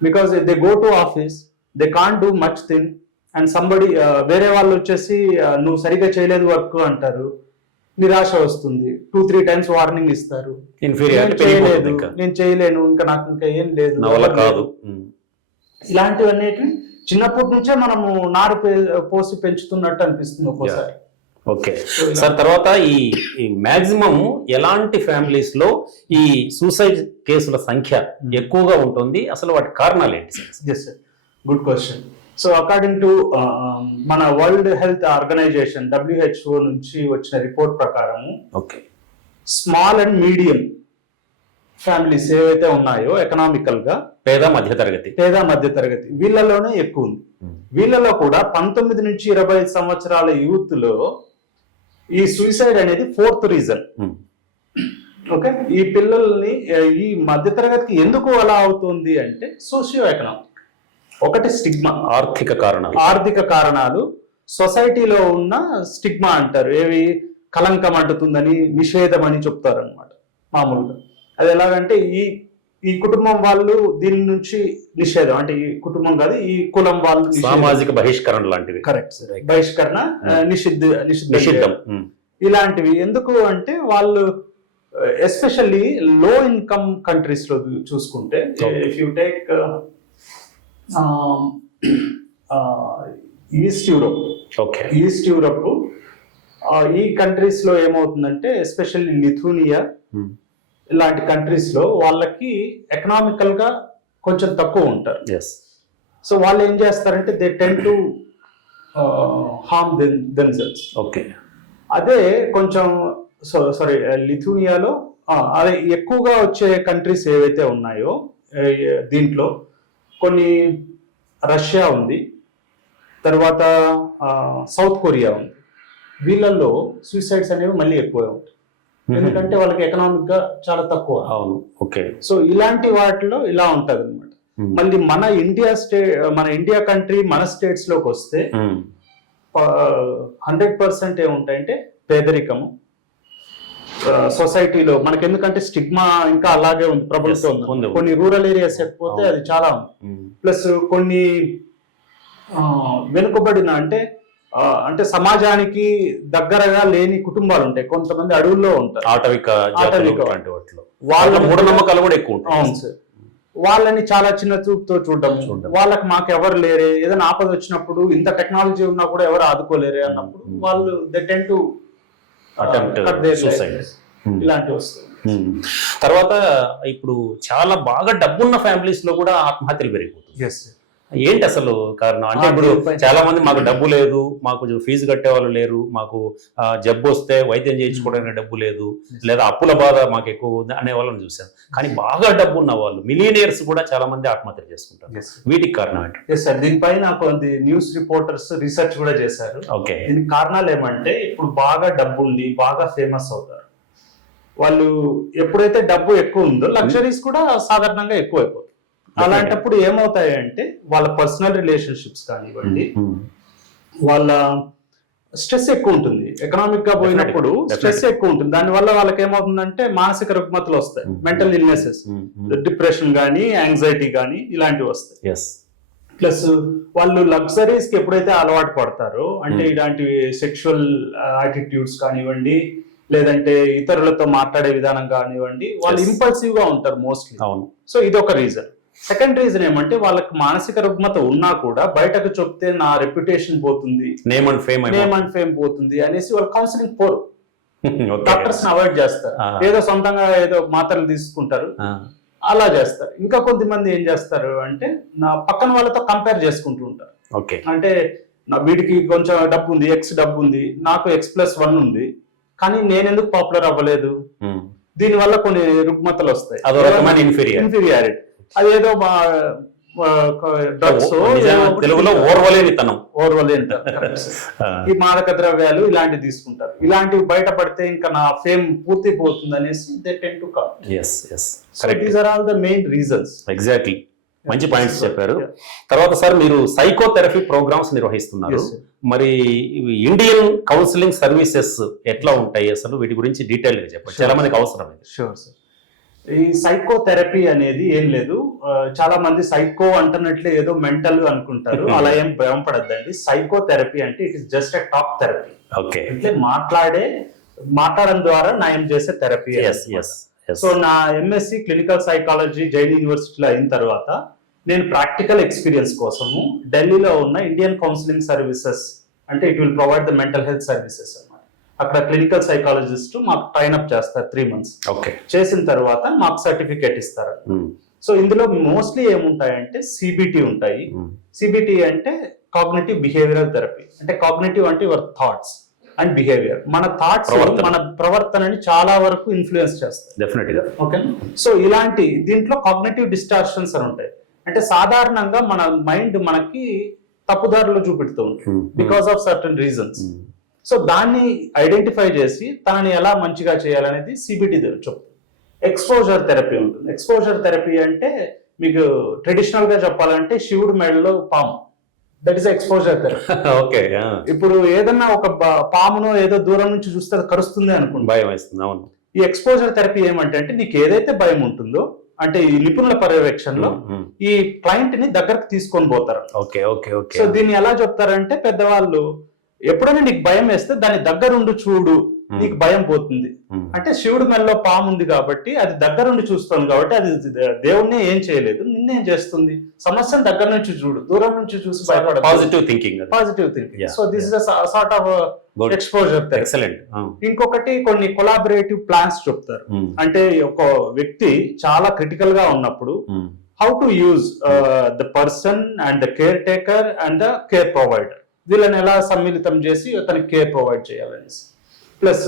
because they go to office, they can't do much thing and somebody వేరే వాళ్ళు వచ్చేసి నువ్వు సరిగ్గా చేయలేదు వర్క్ అంటారు, నిరాశ వస్తుంది, 2-3 times వార్నింగ్ ఇస్తారు, నేను చేయలేను, ఇంకా నాకు ఇంకా ఏం లేదు. ఇలాంటివన్నీ చిన్నప్పటి నుంచే మనము నారు పోసి పెంచుతున్నట్టు అనిపిస్తుంది ఒక్కోసారి. సార్ తర్వాత ఈ మాక్సిమం ఎలాంటి ఫ్యామిలీస్ లో ఈ సూసైడ్ కేసుల సంఖ్య ఎక్కువగా ఉంటుంది, అసలు వాటి కారణాలు ఏంటి? Good question. So according to మన వరల్డ్ హెల్త్ ఆర్గనైజేషన్ WHO నుంచి వచ్చిన రిపోర్ట్ ప్రకారం స్మాల్ అండ్ మీడియం ఫ్యామిలీస్ ఏవైతే ఉన్నాయో ఎకనామికల్ గా పేద మధ్యతరగతి వీళ్ళలోనే ఎక్కువ ఉంది. వీళ్ళలో కూడా 19 నుంచి 25 సంవత్సరాల యూత్ లో ఈ సూసైడ్ అనేది 4th రీజన్. ఓకే, ఈ పిల్లల్ని ఈ మధ్యతరగతికి ఎందుకు అలా అవుతుంది అంటే సోషియో ఎకనామిక్, ఒకటి స్టిగ్మా, ఆర్థిక కారణాలు, సొసైటీలో ఉన్న స్టిగ్మా అంటారు, ఏవి కలంకం అంటుతుందని, నిషేధం అని చెప్తారు అనమాట మామూలుగా. అది ఎలాగంటే ఈ కుటుంబం వాళ్ళు దీని నుంచి నిషేధం, అంటే ఈ కుటుంబం కాదు ఈ కులం వాళ్ళు సామాజిక బహిష్కరణ లాంటివి. కరెక్ట్, బహిష్కరణ, నిషిద్ధం ఇలాంటివి. ఎందుకు అంటే వాళ్ళు ఎస్పెషల్లీ లో ఇన్కమ్ కంట్రీస్ లో చూసుకుంటే, if you take east Europe ఈ కంట్రీస్ లో ఏమవుతుందంటే, ఎస్పెషల్లీ లిథునియా ఇలాంటి కంట్రీస్ లో వాళ్ళకి ఎకనామికల్ గా కొంచెం తక్కువ ఉంటారు. సో వాళ్ళు ఏం చేస్తారంటే they tend to harm themselves. అదే కొంచెం సారీ లిథునియాలో అదే ఎక్కువగా వచ్చే కంట్రీస్ ఏవైతే ఉన్నాయో దీంట్లో కొన్ని రష్యా ఉంది, తర్వాత సౌత్ కొరియా ఉంది. వీళ్ళల్లో సూసైడ్స్ అనేవి మళ్ళీ ఎక్కువ ఉంటాయి, ఎందుకంటే వాళ్ళకి ఎకనామిక్ గా చాలా తక్కువ. సో ఇలాంటి వాటిలో ఇలా ఉంటది అనమాట. మళ్ళీ మన ఇండియా కంట్రీ మన స్టేట్స్ లోకి వస్తే 100% ఏముంటాయంటే పేదరికము సొసైటీలో మనకి, ఎందుకంటే స్టిగ్మా ఇంకా అలాగే ఉంది, ప్రబలుతోంది. కొన్ని రూరల్ ఏరియాస్ పోతే అది చాలా ఉంది. ప్లస్ కొన్ని వెనుకబడిన అంటే అంటే సమాజానికి దగ్గరగా లేని కుటుంబాలు ఉంటాయి, కొంతమంది అడవుల్లో ఉంటారు, ఆటవిక లాంటి వాటిలో వాళ్ళ మూఢనమ్మకాలు కూడా ఎక్కువ ఉంటాయి. అవును సార్. వాళ్ళని చాలా చిన్న చూపుతో చూడడం, వాళ్ళకి మాకు ఎవరు లేరే, ఏదైనా ఆపద వచ్చినప్పుడు ఇంత టెక్నాలజీ ఉన్నా కూడా ఎవరు ఆదుకోలేరే అన్నప్పుడు వాళ్ళు దే టెండ్ టు సూసైడ్ ఇలాంటివి వస్తాయి. తర్వాత ఇప్పుడు చాలా బాగా డబ్బున్న ఫ్యామిలీస్ లో కూడా ఆత్మహత్యలు పెరిగిపోతుంది. ఏంటి అసలు కారణం? అంటే ఇప్పుడు చాలా మంది మాకు డబ్బు లేదు, మాకు ఫీజు కట్టే వాళ్ళు లేరు, మాకు జబ్బు వస్తే వైద్యం చేయించుకోవడానికి డబ్బు లేదు, లేదా అప్పుల బాధ మాకు ఎక్కువ ఉంది అనే వాళ్ళని చూసాం. కానీ బాగా డబ్బు ఉన్న వాళ్ళు మిలియనియర్స్ కూడా చాలా మంది ఆత్మహత్యలు చేసుకుంటారు. వీటికి కారణం ఏంటి? సార్ దీనిపైన కొంత న్యూస్ రిపోర్టర్స్ రీసెర్చ్ కూడా చేశారు. ఓకే, దీనికి కారణాలు ఏమంటే ఇప్పుడు బాగా డబ్బు ఉంది, బాగా ఫేమస్ అవుతారు వాళ్ళు. ఎప్పుడైతే డబ్బు ఎక్కువ ఉందో లగ్జరీస్ కూడా సాధారణంగా ఎక్కువ అయిపోతాయి. అలాంటప్పుడు ఏమవుతాయి అంటే వాళ్ళ పర్సనల్ రిలేషన్షిప్స్ కానివ్వండి, వాళ్ళ స్ట్రెస్ ఎక్కువ ఉంటుంది. ఎకనామిక్ గా పోయినప్పుడు స్ట్రెస్ ఎక్కువ ఉంటుంది. దానివల్ల వాళ్ళకి ఏమవుతుందంటే మానసిక రుగ్మతలు వస్తాయి, మెంటల్ ఇల్నెసెస్, డిప్రెషన్ కానీ యాంగ్జైటీ కానీ ఇలాంటివి వస్తాయి. ప్లస్ వాళ్ళు లగ్జరీస్ కి ఎప్పుడైతే అలవాటు పడతారో, అంటే ఇలాంటి సెక్షువల్ యాటిట్యూడ్స్ కానివ్వండి, లేదంటే ఇతరులతో మాట్లాడే విధానం కానివ్వండి, వాళ్ళు ఇంపల్సివ్ గా ఉంటారు మోస్ట్లీ. అవును. సో ఇది ఒక రీజన్. సెకండ్ రీజన్ ఏమంటే వాళ్ళకి మానసిక రుగ్మత ఉన్నా కూడా బయటకు చెప్తే నా రెప్యుటేషన్ పోతుంది, నేమ్ అండ్ ఫేమ్ పోతుంది అనేసి వాళ్ళు కౌన్సిలింగ్ పోరు, డాక్టర్స్ అవాయిడ్ చేస్తారు, ఏదో సొంతంగా ఏదో మాత్రలు తీసుకుంటారు, అలా చేస్తారు. ఇంకా కొద్దిమంది ఏం చేస్తారు అంటే నా పక్కన వాళ్ళతో కంపేర్ చేసుకుంటూ ఉంటారు. అంటే వీడికి కొంచెం డబ్బు ఉంది, ఎక్స్ డబ్బు ఉంది, నాకు X+1 ఉంది, కానీ నేనెందుకు పాపులర్ అవ్వలేదు, దీనివల్ల కొన్ని రుగ్మతలు వస్తాయి, ఇన్ఫీరియారిటీ. అదేదో డ్రగ్స్, తెలుగులో ఈ మాదక ద్రవ్యాలు ఇలాంటివి తీసుకుంటారు. ఇలాంటివి బయటపడితే ఇంకా నా ఫేమ్ పూర్తి పోతుంది అనేసి they tend to come. These are all the main reasons. Exactly, మంచి పాయింట్స్ చెప్పారు. తర్వాత సార్ మీరు సైకోథెరపీ ప్రోగ్రామ్స్ నిర్వహిస్తున్నారు. మరి ఇండియన్ కౌన్సిలింగ్ సర్వీసెస్ ఎట్లా ఉంటాయి అసలు? వీటి గురించి డీటెయిల్ గా చెప్పండి, చాలా మందికి అవసరం. Sure sir. ఈ సైకోథెరపీ అనేది ఏం లేదు, చాలా మంది సైకో అంటున్నట్లే ఏదో మెంటల్ అనుకుంటారు, అలా ఏం భయపడద్దండి. సైకోథెరపీ అంటే it is just a talk therapy. అంటే మాట్లాడడం ద్వారా నయం చేసే థెరపీ. సో నా ఎంఎస్సి క్లినికల్ సైకాలజీ జైన్ యూనివర్సిటీలో అయిన తర్వాత నేను ప్రాక్టికల్ ఎక్స్పీరియన్స్ కోసము ఢిల్లీలో ఉన్న ఇండియన్ కౌన్సిలింగ్ సర్వీసెస్, అంటే it will provide the mental health services అన్నమాట. అక్కడ క్లినికల్ సైకాలజిస్ట్ మాకు ట్రైన్ అప్ చేస్తారు 3 months. చేసిన తర్వాత మాకు సర్టిఫికేట్ ఇస్తారు. సో ఇందులో మోస్ట్లీ ఏముంటాయంటే సిబిటి ఉంటాయి. సిబిటి అంటే కాగ్నిటివ్ బిహేవియరల్ థెరపీ. అంటే కాగ్నిటివ్ అంటే యువర్ థాట్స్ అండ్ బిహేవియర్. మన థాట్స్ మన ప్రవర్తనని చాలా వరకు ఇన్ఫ్లుయెన్స్ చేస్తాయి డెఫినెట్గా. ఓకే. సో ఇలాంటి దీంట్లో కాగ్నిటివ్ డిస్టార్షన్స్ అని ఉంటాయి. అంటే సాధారణంగా మన మైండ్ మనకి తప్పుదారులు చూపెడుతూ ఉంటుంది because of certain reasons. So దాన్ని ఐడెంటిఫై చేసి తనని ఎలా మంచిగా చేయాలనేది సిబిటి చెప్తుంది. ఎక్స్పోజర్ థెరపీ ఉంటుంది. ఎక్స్పోజర్ థెరపీ అంటే మీకు ట్రెడిషనల్ గా చెప్పాలంటే శివుడు మెడలో పాము, that is exposure therapy. Okay. ఇప్పుడు ఏదన్నా ఒక పామును ఏదో దూరం నుంచి చూస్తే కరుస్తుంది అనుకోండి, భయం వేస్తుంది. అవును. ఈ ఎక్స్పోజర్ థెరపీ ఏమంటే అంటే నీకు ఏదైతే భయం ఉంటుందో, అంటే ఈ నిపుణుల పర్యవేక్షణలో ఈ క్లయింట్ ని దగ్గరకు తీసుకొని పోతారు. సో దీన్ని ఎలా చెప్తారంటే పెద్దవాళ్ళు, ఎప్పుడైనా నీకు భయం వేస్తే దాని దగ్గరుండి చూడు, నీకు భయం పోతుంది. అంటే శివుడు మెల్లో పాము ఉంది కాబట్టి అది దగ్గరుండి చూస్తుంది కాబట్టి అది దేవుణ్ణి ఏం చేయలేదు, నిన్నేం చేస్తుంది, సమస్యను దగ్గర నుంచి చూడు, దూరం నుంచి చూసి భయపడ. Positive thinking. So this is sort of exposure. Excellent. ఇంకొకటి కొన్ని కొలాబరేటివ్ ప్లాన్స్ చెప్తారు. అంటే ఒక వ్యక్తి చాలా క్రిటికల్ గా ఉన్నప్పుడు how to use the person and the care taker and the care provider, వీళ్ళని ఎలా సమ్మిళితం చేసి అతనికి కేర్ ప్రొవైడ్ చేయాలనేసి. ప్లస్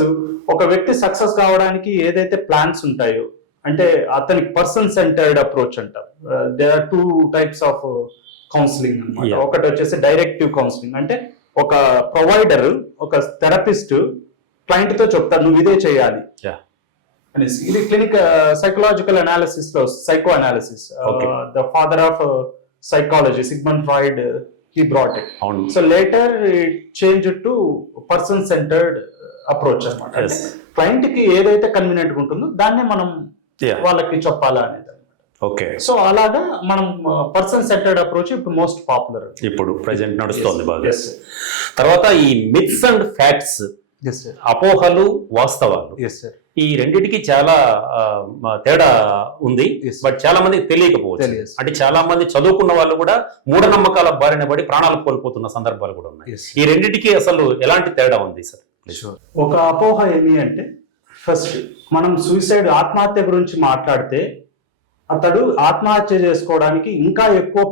ఒక వ్యక్తి సక్సెస్ కావడానికి ఏదైతే ప్లాన్స్ ఉంటాయో, అంటే అతనికి పర్సన్ సెంటర్డ్ అప్రోచ్ అంటారు. There are 2 types of counselling అన్నమాట. ఒకటి వచ్చేసి డైరెక్టివ్ కౌన్సిలింగ్, అంటే ఒక ప్రొవైడర్, ఒక థెరపిస్ట్ క్లయింట్ తో చెప్తారు నువ్వు ఇదే చేయాలి అనేసి. ఇది క్లినిక్ సైకలాజికల్ అనాలిసిస్ లో psycho analysis, the father of psychology Sigmund Freud, he brought it. So later it changed to person centered approach అన్నమాట. క్లయింట్ కి ఏదైతే కన్వీనియంట్ ఉంటుందో దాన్నే మనం వాళ్ళకి చెప్పాలా అనేది. ఓకే. సో అలాగా మనం పర్సన్ సెంటర్డ్ అప్రోచ్ ఇప్పుడు మోస్ట్ పాపులర్, ఇప్పుడు ప్రెసెంట్ నడుస్తోంది బాగా. తర్వాత ఈ మిత్స్ అండ్ ఫ్యాక్ట్స్, అపోహలు వాస్తవాలు, ఈ రెండిటికి చాలా తేడా ఉంది. బట్ చాలా మందికి తెలియకపోవచ్చు. అంటే చాలా మంది చదువుకున్న వాళ్ళు కూడా మూఢనమ్మకాల బారిన పడి ప్రాణాలు కోల్పోతున్న సందర్భాలు కూడా ఉన్నాయి. ఈ రెండిటికి అసలు ఎలాంటి తేడా ఉంది సార్? ఒక అపోహ ఏమి అంటే, ఫస్ట్ మనం సూసైడ్ ఆత్మహత్య గురించి మాట్లాడితే అతడు ఆత్మహత్య చేసుకోవడానికి ఇంకా ఎక్కువ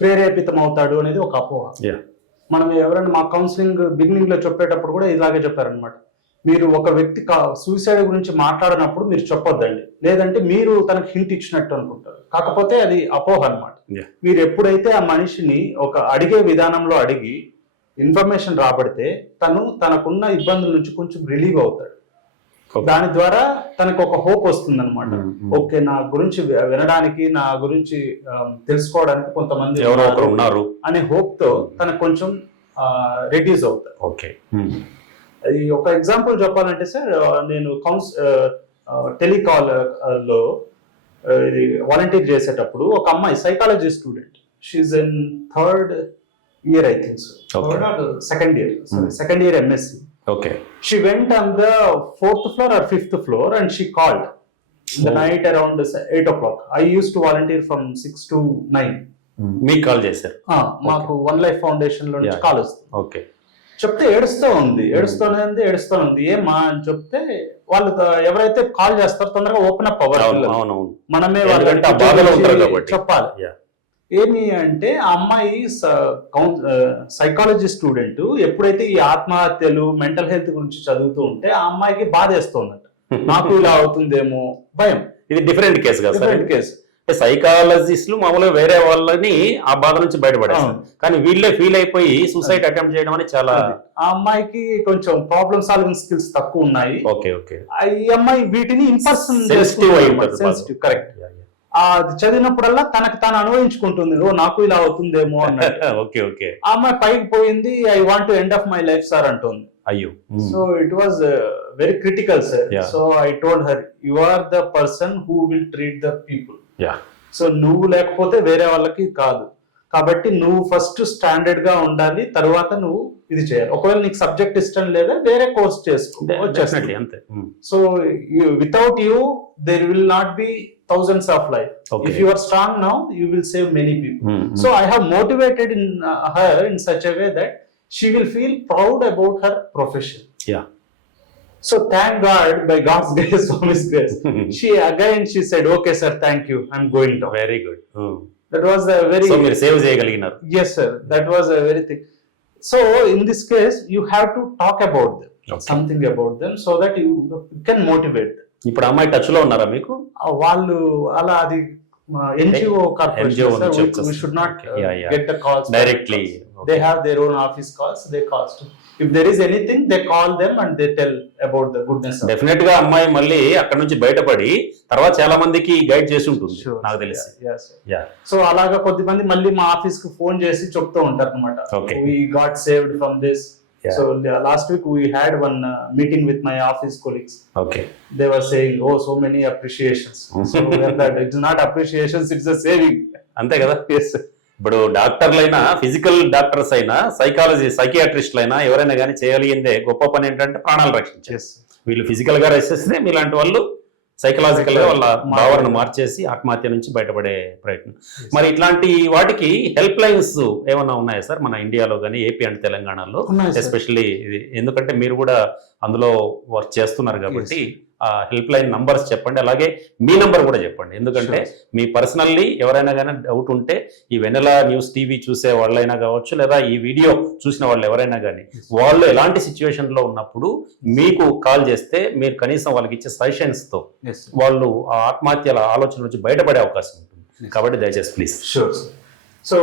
ప్రేరేపితం అవుతాడు అనేది ఒక అపోహ. మనం ఎవరైనా మా కౌన్సిలింగ్ బిగినింగ్ లో చెప్పేటప్పుడు కూడా ఇలాగే చెప్పారనమాట. మీరు ఒక వ్యక్తి సూసైడ్ గురించి మాట్లాడినప్పుడు మీరు చెప్పొద్దండి, లేదంటే మీరు తనకు హింట్ ఇచ్చినట్టు అనుకుంటారు. కాకపోతే అది అపోహ అనమాట. మీరు ఎప్పుడైతే ఆ మనిషిని ఒక అడిగే విధానంలో అడిగి ఇన్ఫర్మేషన్ రాబడితే తనకున్న ఇబ్బందుల నుంచి కొంచెం రిలీవ్ అవుతాడు. దాని ద్వారా తనకు ఒక హోప్ వస్తుంది అనమాట. ఓకే, నా గురించి వినడానికి, నా గురించి తెలుసుకోవడానికి కొంతమంది ఉన్నారు అనే హోప్ తో తనకు కొంచెం రెడ్యూస్ అవుతారు. ఓకే. అది ఒక ఎగ్జాంపుల్ చెప్పాలంటే సార్, నేను టెలికాల్ లో ఇది వాలంటీర్ చేసేటప్పుడు ఒక అమ్మాయి psychology student, she in third year, I think so, second year MSc. Okay. She went on the 4th floor or 5th floor and she called in the night around 8 o'clock. I used to volunteer from 6 to 9. మీకు call చేశారు? మాకు one life foundation లో నుంచి call వస్తుంది. Okay. చెప్తే ఏడుస్తూనే ఉంది. ఏమా అని చెప్తే వాళ్ళు ఎవరైతే కాల్ చేస్తారో తొందరగా ఓపెన్ అప్ అవ్వాలి, మనమే వాళ్ళకి చెప్పాలి. ఏమి అంటే ఆ అమ్మాయి సైకాలజీ స్టూడెంట్ ఎప్పుడైతే ఈ ఆత్మహత్యలు, మెంటల్ హెల్త్ గురించి చదువుతూ ఉంటే ఆ అమ్మాయికి బాధ వేస్తుందట. నాకు ఇలా అవుతుందేమో భయం. ఇది డిఫరెంట్ కేసు కదా? Different case. సైకాలజిస్టులు మామూలుగా వేరే వాళ్ళని ఆ బాధ నుంచి బయటపడారు, కానీ వీళ్ళే ఫీల్ అయిపోయి సూసైడ్ అటెంప్ట్ చేయడం అని చాలా. ఆ అమ్మాయికి కొంచెం ప్రాబ్లమ్ సాల్వింగ్ స్కిల్స్ తక్కువ ఉన్నాయి. ఓకే. ఓకే. ఈ అమ్మాయి వీటిని ఇన్పర్సన్ సెన్సిటివ్, కరెక్ట్. అది చదివినప్పుడల్లా తనకు తాను అనుభవించుకుంటుంది, ఓ నాకు ఇలా అవుతుందేమో అన్నట్టు. ఓకే. ఓకే. ఆ అమ్మాయి పైకి పోయింది, I want to end of my life sir అంటుంది. అయ్యో. So it was very critical sir. So I told her, you are the person who will treat the people. So నువ్వు లేకపోతే వేరే వాళ్ళకి కాదు, కాబట్టి నువ్వు ఫస్ట్ స్టాండర్డ్ గా ఉండాలి, తర్వాత నువ్వు ఇది చేయాలి. ఒకవేళ నీకు సబ్జెక్ట్ ఇష్టం లేదా వేరే కోర్స్ చేసుకో, అంతే. So without you there will not be thousands of life. If you are strong now, you will save many people. So I have motivated her in such a way that she will feel proud about her profession. So thank God, by God's grace, from His grace, she said, okay sir, thank you, I'm going to. Very good. That was a very, so meer save cheyagalinaru. Yes sir, that was a very thing. So in this case you have to talk about them, something about them, so that you can motivate them. ఇప్పుడు అమ్మాయి touch లో ఉన్నారా మీకు? వాళ్ళు అలా అది NGO corporation, we should not get the calls directly. They have their own office calls, they call. If there is anything, they call them and they tell about the goodness. Definite గా అమ్మాయి మళ్ళీ అక్కడ నుంచి బయటపడి తర్వాత చాలా మందికి guide చేసి ఉంటుంది నాకు తెలిసి. సో అలాగా కొద్దిమంది మళ్ళీ మా ఆఫీస్ కు ఫోన్ చేసి చెప్తూ ఉంటారు అనమాట, we got saved from this. So last week we had one meeting with my office colleagues. Okay. They were saying, oh, so many appreciations. So that it's not appreciations, it's a saving. అంతే కదా? Yes. ఇప్పుడు డాక్టర్లైనా, physical doctors అయినా, సైకియాట్రిస్టులు అయినా ఎవరైనా కానీ చేయగలిగిందే గొప్ప పని ఏంటంటే ప్రాణాలు రక్షించారు. వీళ్ళు ఫిజికల్ గా రక్షిస్తే మీలాంటి వాళ్ళు సైకలాజికల్ గా వాళ్ళ భావనను మార్చేసి ఆత్మహత్య నుంచి బయటపడే ప్రయత్నం. మరి ఇట్లాంటి వాటికి హెల్ప్ లైన్స్ ఏమైనా ఉన్నాయా సార్ మన ఇండియాలో కానీ, ఏపీ అండ్ తెలంగాణలో ఎస్పెషల్లీ? ఇది ఎందుకంటే మీరు కూడా అందులో వర్క్ చేస్తున్నారు కాబట్టి ఆ హెల్ప్ లైన్ నంబర్స్ చెప్పండి, అలాగే మీ నంబర్ కూడా చెప్పండి. ఎందుకంటే మీ పర్సనల్లీ ఎవరైనా కానీ డౌట్ ఉంటే ఈ వెన్నెల న్యూస్ టీవీ చూసే వాళ్ళైనా కావచ్చు, లేదా ఈ వీడియో చూసిన వాళ్ళు ఎవరైనా కానీ, వాళ్ళు ఎలాంటి సిచ్యువేషన్ లో ఉన్నప్పుడు మీకు కాల్ చేస్తే మీరు కనీసం వాళ్ళకి ఇచ్చే సజెషన్స్ తో వాళ్ళు ఆ ఆత్మహత్యల ఆలోచన నుంచి బయటపడే అవకాశం ఉంటుంది. కాబట్టి దయచేసి ప్లీజ్. షూర్. సో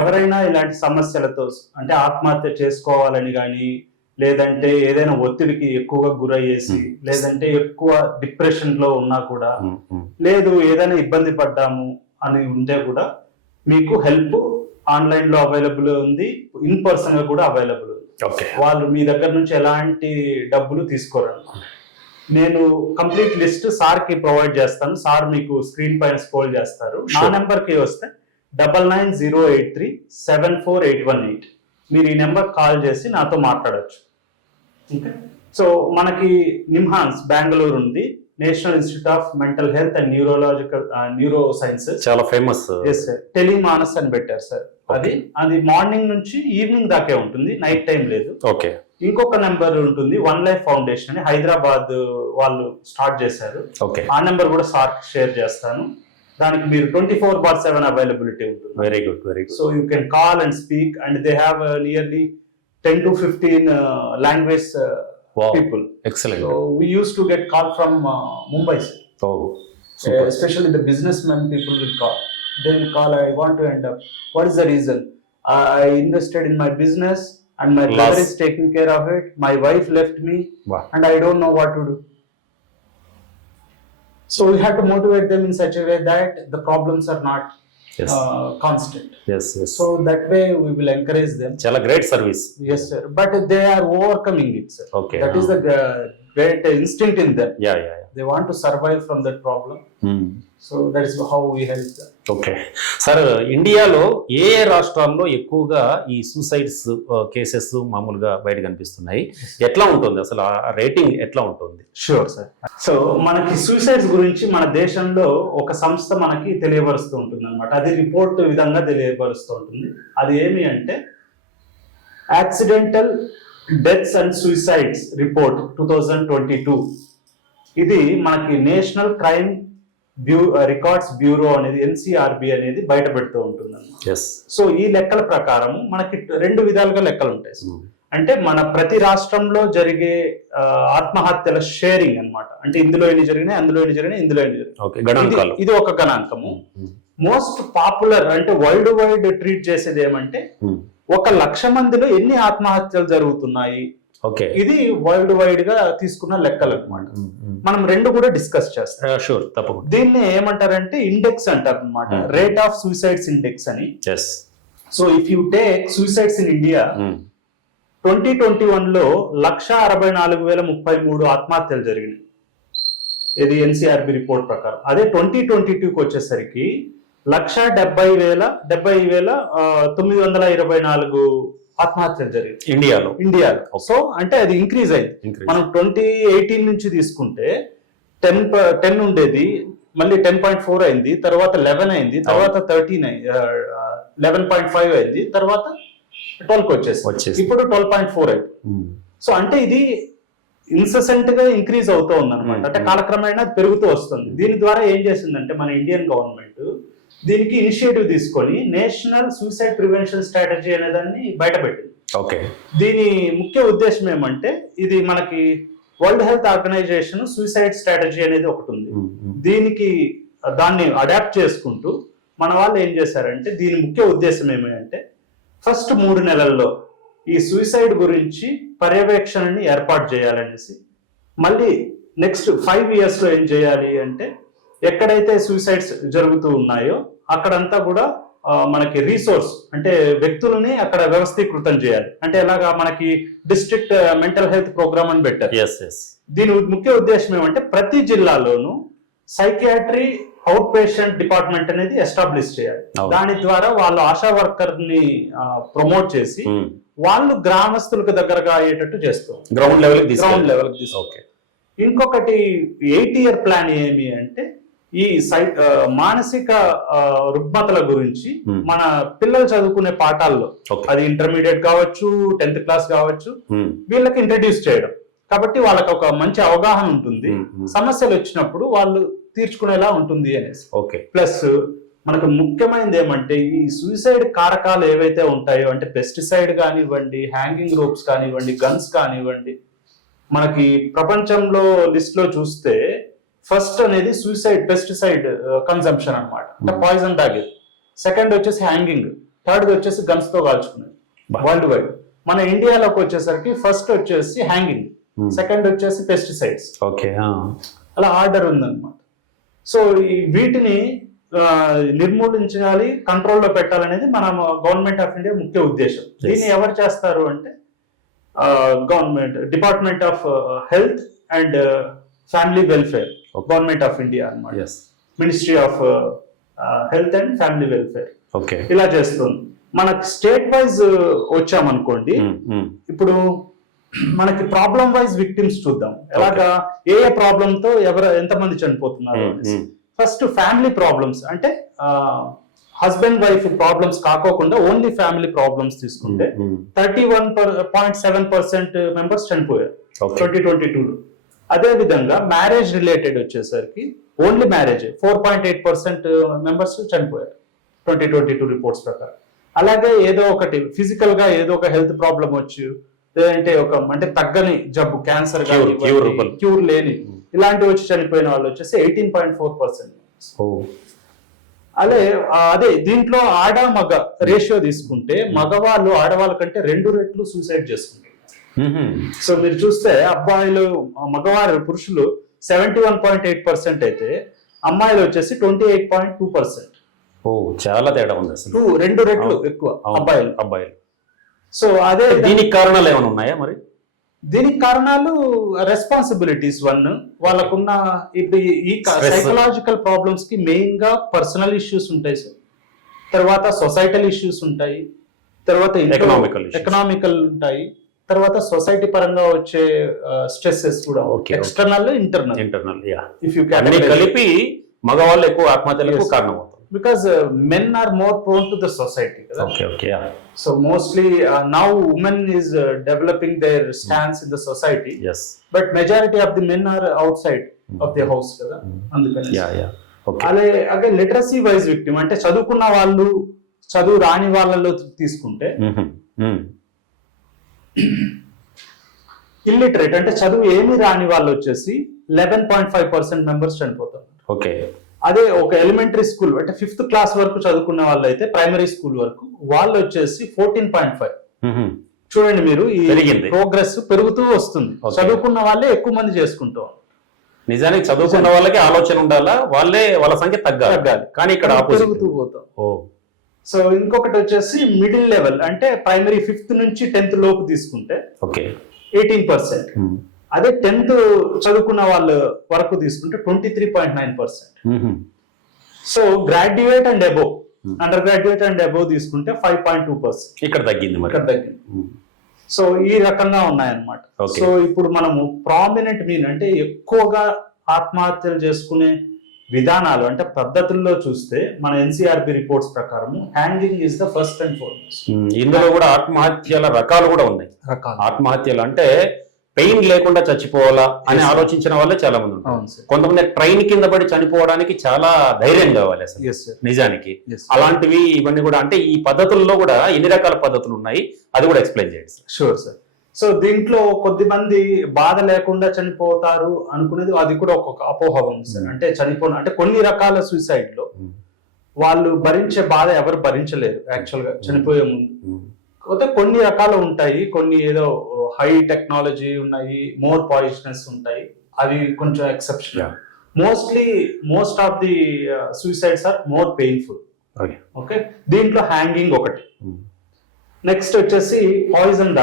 ఎవరైనా ఇలాంటి సమస్యలతో అంటే ఆత్మహత్య చేసుకోవాలని కానీ, లేదంటే ఏదైనా ఒత్తిడికి ఎక్కువగా గురయ్యేసి, లేదంటే ఎక్కువ డిప్రెషన్ లో ఉన్నా కూడా, లేదు ఏదైనా ఇబ్బంది పడ్డాము అని ఉంటే కూడా మీకు హెల్ప్ ఆన్లైన్ లో అవైలబుల్ ఉంది, ఇన్ పర్సన్ గా కూడా అవైలబుల్ ఉంది. వాళ్ళు మీ దగ్గర నుంచి ఎలాంటి డబ్బులు తీసుకోరు. నేను కంప్లీట్ లిస్ట్ సార్ కి ప్రొవైడ్ చేస్తాను. సార్ మీకు స్క్రీన్ పైన స్క్రోల్ చేస్తారు. నా నెంబర్ కి వస్తే 9908374818. మీరు ఈ నెంబర్ కాల్ చేసి నాతో మాట్లాడొచ్చు. ఓకే, సో మనకి నిమ్హాన్స్ బెంగళూరు ఉంది, national institute of mental health and neuro sciences, చాలా ఫేమస్. ఎస్ సార్, టెలిమానస్ అని పెట్టారు సార్. అది మార్నింగ్ నుంచి ఈవినింగ్ దాకే ఉంటుంది, నైట్ టైం లేదు. ఓకే, ఇంకొక నెంబర్ ఉంటుంది, వన్ లైఫ్ ఫౌండేషన్ అని హైదరాబాద్ వాళ్ళు స్టార్ట్ చేశారు. ఓకే, ఆ నెంబర్ కూడా సార్ షేర్ చేస్తాను. దానికి మీరు 24/7 అవైలబిలిటీ ఉంటుంది. Very good, very good. So you can call and speak and they have nearly 10 to 15 language people. Excellent. So we used to get call from Mumbai, sir. Oh, super. Especially the businessmen people will call. They will call, I want to end up. What is the reason? I invested in my business and my brother is taking care of it. My wife left me. Wow. And I don't know what to do. So we have to motivate them in such a way that the problems are not constant. Yes, yes. So that way we will encourage them. Chala great service. Yes, sir. But they are overcoming it, sir. Okay. That is the great instinct in them. Yeah, yeah, yeah. They want to survive from that problem. So that is how we help them. Okay sir, ఇండియాలో ఏ ఏ రాష్ట్రాల్లో ఎక్కువగా ఈ suicides cases మామూలుగా బయట కనిపిస్తున్నాయి? ఎట్లా ఉంటుంది అసలు, ఆ రేటింగ్ ఎట్లా ఉంటుంది? Sure sir. సో మనకి సూసైడ్స్ గురించి మన దేశంలో ఒక సంస్థ మనకి తెలియపరుస్తూ ఉంటుంది అనమాట. అది రిపోర్ట్ విధంగా తెలియపరుస్తూ ఉంటుంది. అది ఏమి అంటే accidental deaths and suicides report 2022. ఇది మనకి నేషనల్ క్రైమ్ రికార్డ్స్ బ్యూరో అనేది, NCRB అనేది బయట పెడుతూ ఉంటుంది అన్నమాట. సో ఈ లెక్కల ప్రకారం మనకి 2 విధాలుగా లెక్కలు ఉంటాయి. అంటే మన ప్రతి రాష్ట్రంలో జరిగే ఆత్మహత్యల షేరింగ్ అన్నమాట. అంటే ఇందులో ఎన్ని జరిగినాయి, అందులో ఎన్ని జరిగినాయి, ఇందులో ఎన్ని జరిగినాయి, ఇది ఒక గణాంకము. మోస్ట్ పాపులర్ అంటే వరల్డ్ వైడ్ ట్రీట్ చేసేది ఏమంటే 1,00,000 మందిలో ఎన్ని ఆత్మహత్యలు జరుగుతున్నాయి. ఓకే, ఇది వరల్డ్ వైడ్ గా తీసుకున్న లెక్కలు అన్నమాట. మనం 2 కూడా డిస్కస్ చేస్తాం. షూర్, తప్పకుండా. దీన్ని ఏమంటారంటే ఇండెక్స్ అంటారు అన్నమాట, రేట్ ఆఫ్ సూసైడ్స్ ఇండెక్స్ అని. So if you take suicides in India 2021లో 1,64,033 ఆత్మహత్యలు జరిగినాయి. ఇది NCRB రిపోర్ట్ ప్రకారం. అదే 2022కి వచ్చేసరికి 1,70,924 ఆత్మహత్యలు జరిగింది ఇండియాలో. సో అంటే అది ఇంక్రీజ్ అయింది. మనం 2018 నుంచి తీసుకుంటే 10 ఉండేది, మళ్ళీ 10.4 అయింది, తర్వాత 11 అయింది, తర్వాత 11.5 అయింది, తర్వాత 12కి వచ్చేసి ఇప్పుడు 12.4 అయింది. సో అంటే ఇది ఇన్సెసెంట్ గా ఇంక్రీజ్ అవుతూ ఉంది అనమాట. అంటే కాలక్రమేణా పెరుగుతూ వస్తుంది. దీని ద్వారా ఏం చేసిందంటే మన ఇండియన్ గవర్నమెంట్ దీనికి ఇనిషియేటివ్ తీసుకొని నేషనల్ సూసైడ్ ప్రివెన్షన్ స్ట్రాటజీ అనే దాన్ని బయటపెట్టింది. ఓకే, దీని ముఖ్య ఉద్దేశం ఏమంటే, ఇది మనకి World Health Organization suicide strategy అనేది ఒకటి ఉంది. దాన్ని అడాప్ట్ చేసుకుంటూ మన వాళ్ళు ఏం చేశారంటే, దీని ముఖ్య ఉద్దేశం ఏమంటే ఫస్ట్ 3 నెలల్లో ఈ సూసైడ్ గురించి పర్యవేక్షణని ఏర్పాటు చేయాలనేసి, మళ్ళీ నెక్స్ట్ 5 years లో ఏం చేయాలి అంటే ఎక్కడైతే సూసైడ్స్ జరుగుతూ ఉన్నాయో అక్కడంతా కూడా మనకి రీసోర్స్ అంటే వ్యక్తులని అక్కడ వ్యవస్థీకృతం చేయాలి. అంటే ఎలాగా మనకి డిస్ట్రిక్ట్ మెంటల్ హెల్త్ ప్రోగ్రామ్ అని పెట్టారు. దీని ముఖ్య ఉద్దేశం ఏమంటే ప్రతి జిల్లాలోనూ సైకియాట్రీ అవుట్ పేషెంట్ డిపార్ట్మెంట్ అనేది ఎస్టాబ్లిష్ చేయాలి. దాని ద్వారా వాళ్ళు ఆశా వర్కర్ ని ప్రమోట్ చేసి వాళ్ళు గ్రామస్తులకు దగ్గరగా అయ్యేటట్టు చేస్తారు, గ్రౌండ్ లెవెల్ తీసుకు. ఇంకొకటి 8-year ప్లాన్ ఏమి అంటే ఈ మానసిక రుగ్మతల గురించి మన పిల్లలు చదువుకునే పాఠాల్లో, అది ఇంటర్మీడియట్ కావచ్చు, 10th క్లాస్ కావచ్చు, వీళ్ళకి ఇంట్రడ్యూస్ చేయడం. కాబట్టి వాళ్ళకి ఒక మంచి అవగాహన ఉంటుంది, సమస్యలు వచ్చినప్పుడు వాళ్ళు తీర్చుకునేలా ఉంటుంది అనేసి. ఓకే, ప్లస్ మనకు ముఖ్యమైనది ఏమంటే ఈ సూసైడ్ కారకాలు ఏవైతే ఉంటాయో, అంటే పెస్టిసైడ్ కానివ్వండి, హ్యాంగింగ్ రోప్స్ కానివ్వండి, గన్స్ కానివ్వండి, మనకి ప్రపంచంలో లిస్ట్ లో చూస్తే ఫస్ట్ అనేది సూసైడ్ పెస్టిసైడ్ కన్సంప్షన్ అనమాట, అంటే పాయిజన్ తాగేది. సెకండ్ వచ్చేసి హ్యాంగింగ్, థర్డ్ వచ్చేసి గన్స్ తో కాల్చుకునేది వరల్డ్ వైడ్. మన ఇండియాలోకి వచ్చేసరికి ఫస్ట్ వచ్చేసి హ్యాంగింగ్, సెకండ్ వచ్చేసి పెస్టిసైడ్స్. ఓకే, అలా ఆర్డర్ ఉందన్నమాట. సో ఈ వీటిని నిర్మూలించాలి, కంట్రోల్లో పెట్టాలనేది మన గవర్నమెంట్ ఆఫ్ ఇండియా ముఖ్య ఉద్దేశం. దీన్ని ఎవరు చేస్తారు అంటే government department of health and family welfare, government of India అన్నమాట, yes, ministry of health and family welfare okay, ఇలా చేస్తుంది. మనకి స్టేట్ వైజ్ వచ్చామనుకోండి, ఇప్పుడు మనకి ప్రాబ్లం వైజ్ విక్టిమ్స్ చూద్దాం. ఎలాగా ఏ ప్రాబ్లమ్ తో ఎంతమంది చనిపోతున్నారు. ఫస్ట్ ఫ్యామిలీ ప్రాబ్లమ్స్ అంటే హస్బెండ్ వైఫ్ ప్రాబ్లమ్స్ కాకోకుండా ఓన్లీ ఫ్యామిలీ ప్రాబ్లమ్స్ తీసుకుంటే 31.7% మెంబర్స్ చనిపోయారు 2022లో. అదే విధంగా మ్యారేజ్ రిలేటెడ్ వచ్చేసరికి ఓన్లీ మ్యారేజ్ 4.8% మెంబర్స్ చనిపోయారు 2022 రిపోర్ట్స్ ప్రకారం. అలాగే ఏదో ఒకటి ఫిజికల్ గా ఏదో ఒక హెల్త్ ప్రాబ్లం వచ్చు, లేదంటే అంటే తగ్గని జబ్బు, క్యాన్సర్ క్యూర్ లేని ఇలాంటివి వచ్చి చనిపోయిన వాళ్ళు వచ్చేసి 18.4%. అదే దీంట్లో ఆడ మగ రేషియో తీసుకుంటే మగవాళ్ళు ఆడవాళ్ళ కంటే 2 రెట్లు సూసైడ్ చేసుకుంటారు. సో మీరు చూస్తే అబ్బాయిలు మగవారు పురుషులు 71.8% అయితే అమ్మాయిలు వచ్చేసి 28.2%. చాలా తేడా ఉంది అసలు, 2 రెట్లు ఎక్కువ అబ్బాయిలు. సో అదే దీనికి కారణాలు ఏమైనా ఉన్నాయా మరి? దీనికి కారణాలు రెస్పాన్సిబిలిటీస్. వాళ్ళకున్న ఇప్పుడు ఈ సైకలాజికల్ ప్రాబ్లమ్స్ కి మెయిన్ గా పర్సనల్ ఇష్యూస్ ఉంటాయి సార్, తర్వాత సొసైటల్ ఇష్యూస్ ఉంటాయి, తర్వాత ఎకనామికల్ ఉంటాయి, తర్వాత సొసైటీ పరంగా వచ్చే స్ట్రెస్సెస్ కూడా, ఎక్స్టర్నల్ ఇంటర్నల్ ఇఫ్ యూ కలిపి మగవాళ్ళు ఎక్కువ ఆత్మహత్యలకు కారణం అవుతుంది. Because men are more prone to the society. Okay, yeah. So mostly now women is developing their stance in the society. Yes. But majority of the men are outside of the house. Yeah. Okay. అలాగే literacy wise victim అంటే చదువుకున్న వాళ్ళు, చదువు రాని వాళ్ళలో తీసుకుంటే illiterate అంటే చదువు ఏమి రాని వాళ్ళు వచ్చేసి 11.5% మెంబర్స్ చనిపోతారు. ఓకే. అదే ఒక ఎలిమెంటరీ స్కూల్ అంటే 5th క్లాస్ వరకు చదువుకున్న వాళ్ళు అయితే ప్రైమరీ స్కూల్ వరకు వాళ్ళు వచ్చేసి 14.5. చూడండి మీరు, ఈ ప్రోగ్రెస్ పెరుగుతూ వస్తుంది. చదువుకున్న వాళ్ళే ఎక్కువ మంది చేసుకుంటాం. నిజానికి చదువుకున్న వాళ్ళకి ఆలోచన ఉండాలా, వాళ్ళ సంఖ్య తగ్గాలి, కానీ ఇక్కడ పెరుగుతూ పోతాం. సో ఇంకొకటి వచ్చేసి మిడిల్ లెవెల్ అంటే ప్రైమరీ 5th నుంచి 10th లోపు తీసుకుంటే 18%. అదే 10th చదువుకున్న వాళ్ళు వరకు తీసుకుంటే 23.9%. So graduate and above, under graduate and above తీసుకుంటే 5.2%. ఇక్కడ తగ్గింది. సో ఈ రకంగా ఉన్నాయన్నమాట. సో ఇప్పుడు మనము ప్రామినెంట్ అంటే ఎక్కువగా ఆత్మహత్యలు చేసుకునే విధానాలు అంటే పద్ధతుల్లో చూస్తే మన ఎన్సీఆర్బి రిపోర్ట్స్ ప్రకారం hanging is the first and foremost. ఇందులో కూడా ఆత్మహత్యల రకాలు కూడా ఉన్నాయి. ఆత్మహత్యలు అంటే పెయిన్ లేకుండా చచ్చిపోవాలా అని ఆలోచించిన వాళ్ళే చాలా మంది ఉంటారు. కొంతమంది ట్రైన్ కింద పడి చనిపోవడానికి చాలా ధైర్యం కావాలి అసలు నిజానికి. అలాంటివి ఇవన్నీ కూడా అంటే ఈ పద్ధతుల్లో కూడా ఎన్ని రకాల పద్ధతులు ఉన్నాయి అది కూడా ఎక్స్ప్లెయిన్ చేయండి. Sure sir. సో దీంట్లో కొద్దిమంది బాధ లేకుండా చనిపోతారు అనుకునేది అది కూడా ఒక అపోహ ఉంది సార్. అంటే అంటే కొన్ని రకాల సూసైడ్ లో వాళ్ళు భరించే బాధ ఎవరు భరించలేరు యాక్చువల్ గా చనిపోయే ముందు. కాకపోతే కొన్ని రకాలు ఉంటాయి, కొన్ని ఏదో హై టెక్నాలజీ ఉన్నాయి, మోర్ పాయిజనస్ ఉంటాయి, అవి కొంచెం exception. Most of the suicides are more painful. Okay, దీంట్లో హ్యాంగింగ్ ఒకటి. నెక్స్ట్ వచ్చేసి పాయిజన్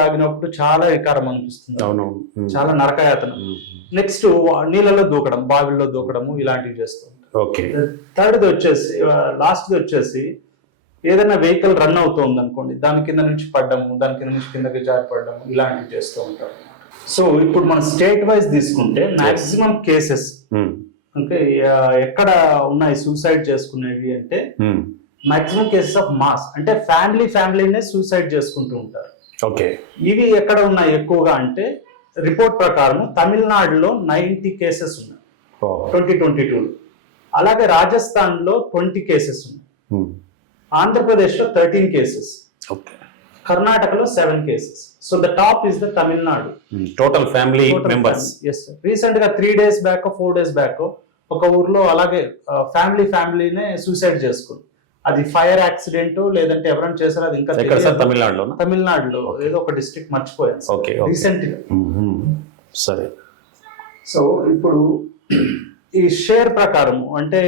తాగినప్పుడు చాలా వికారం అనిపిస్తుంది, చాలా నరకయాతన. నెక్స్ట్ నీళ్ళలో దూకడం, బావిల్లో దూకడము ఇలాంటివి చేస్తూ ఉంటారు. థర్డ్ది వచ్చేసి లాస్ట్ది వచ్చేసి ఏదైనా వెహికల్ రన్ అవుతుంది అనుకోండి, దాని కింద నుంచి పడ్డము, దాని కింద నుంచి కిందకి జారి పడ్డము ఇలాంటివి చేస్తూ ఉంటారు. సో ఇప్పుడు మన స్టేట్ వైజ్ తీసుకుంటే మాక్సిమం కేసెస్ అంటే ఎక్కడ ఉన్నాయి సూసైడ్ చేసుకునేవి అంటే మాక్సిమం కేసెస్ ఆఫ్ మాస్ అంటే ఫ్యామిలీనే సూసైడ్ చేసుకుంటూ ఉంటారు. ఇవి ఎక్కడ ఉన్నాయి ఎక్కువగా అంటే రిపోర్ట్ ప్రకారం తమిళనాడులో 90 కేసెస్ ఉన్నాయి 2022. అలాగే రాజస్థాన్ లో 20 కేసెస్ ఉన్నాయి, ఆంధ్రప్రదేశ్ లో 13 కేసెస్, కర్ణాటకలో 7 cases. So the top is the Tamil Nadu total family members. Recent గా 3 days బ్యాక్ 4 days బ్యాక్ ఒక ఊర్లో అలాగే ఫ్యామిలీనే సూసైడ్ చేసుకుంది. అది ఫైర్ యాక్సిడెంట్ లేదంటే ఎవరైనా చేశారో అది ఇంకా తమిళనాడులో ఏదో ఒక డిస్ట్రిక్ట్ మర్చిపోయాను రీసెంట్ గా. సరే. సో ఇప్పుడు ఈ షేర్ ప్రకారం అంటే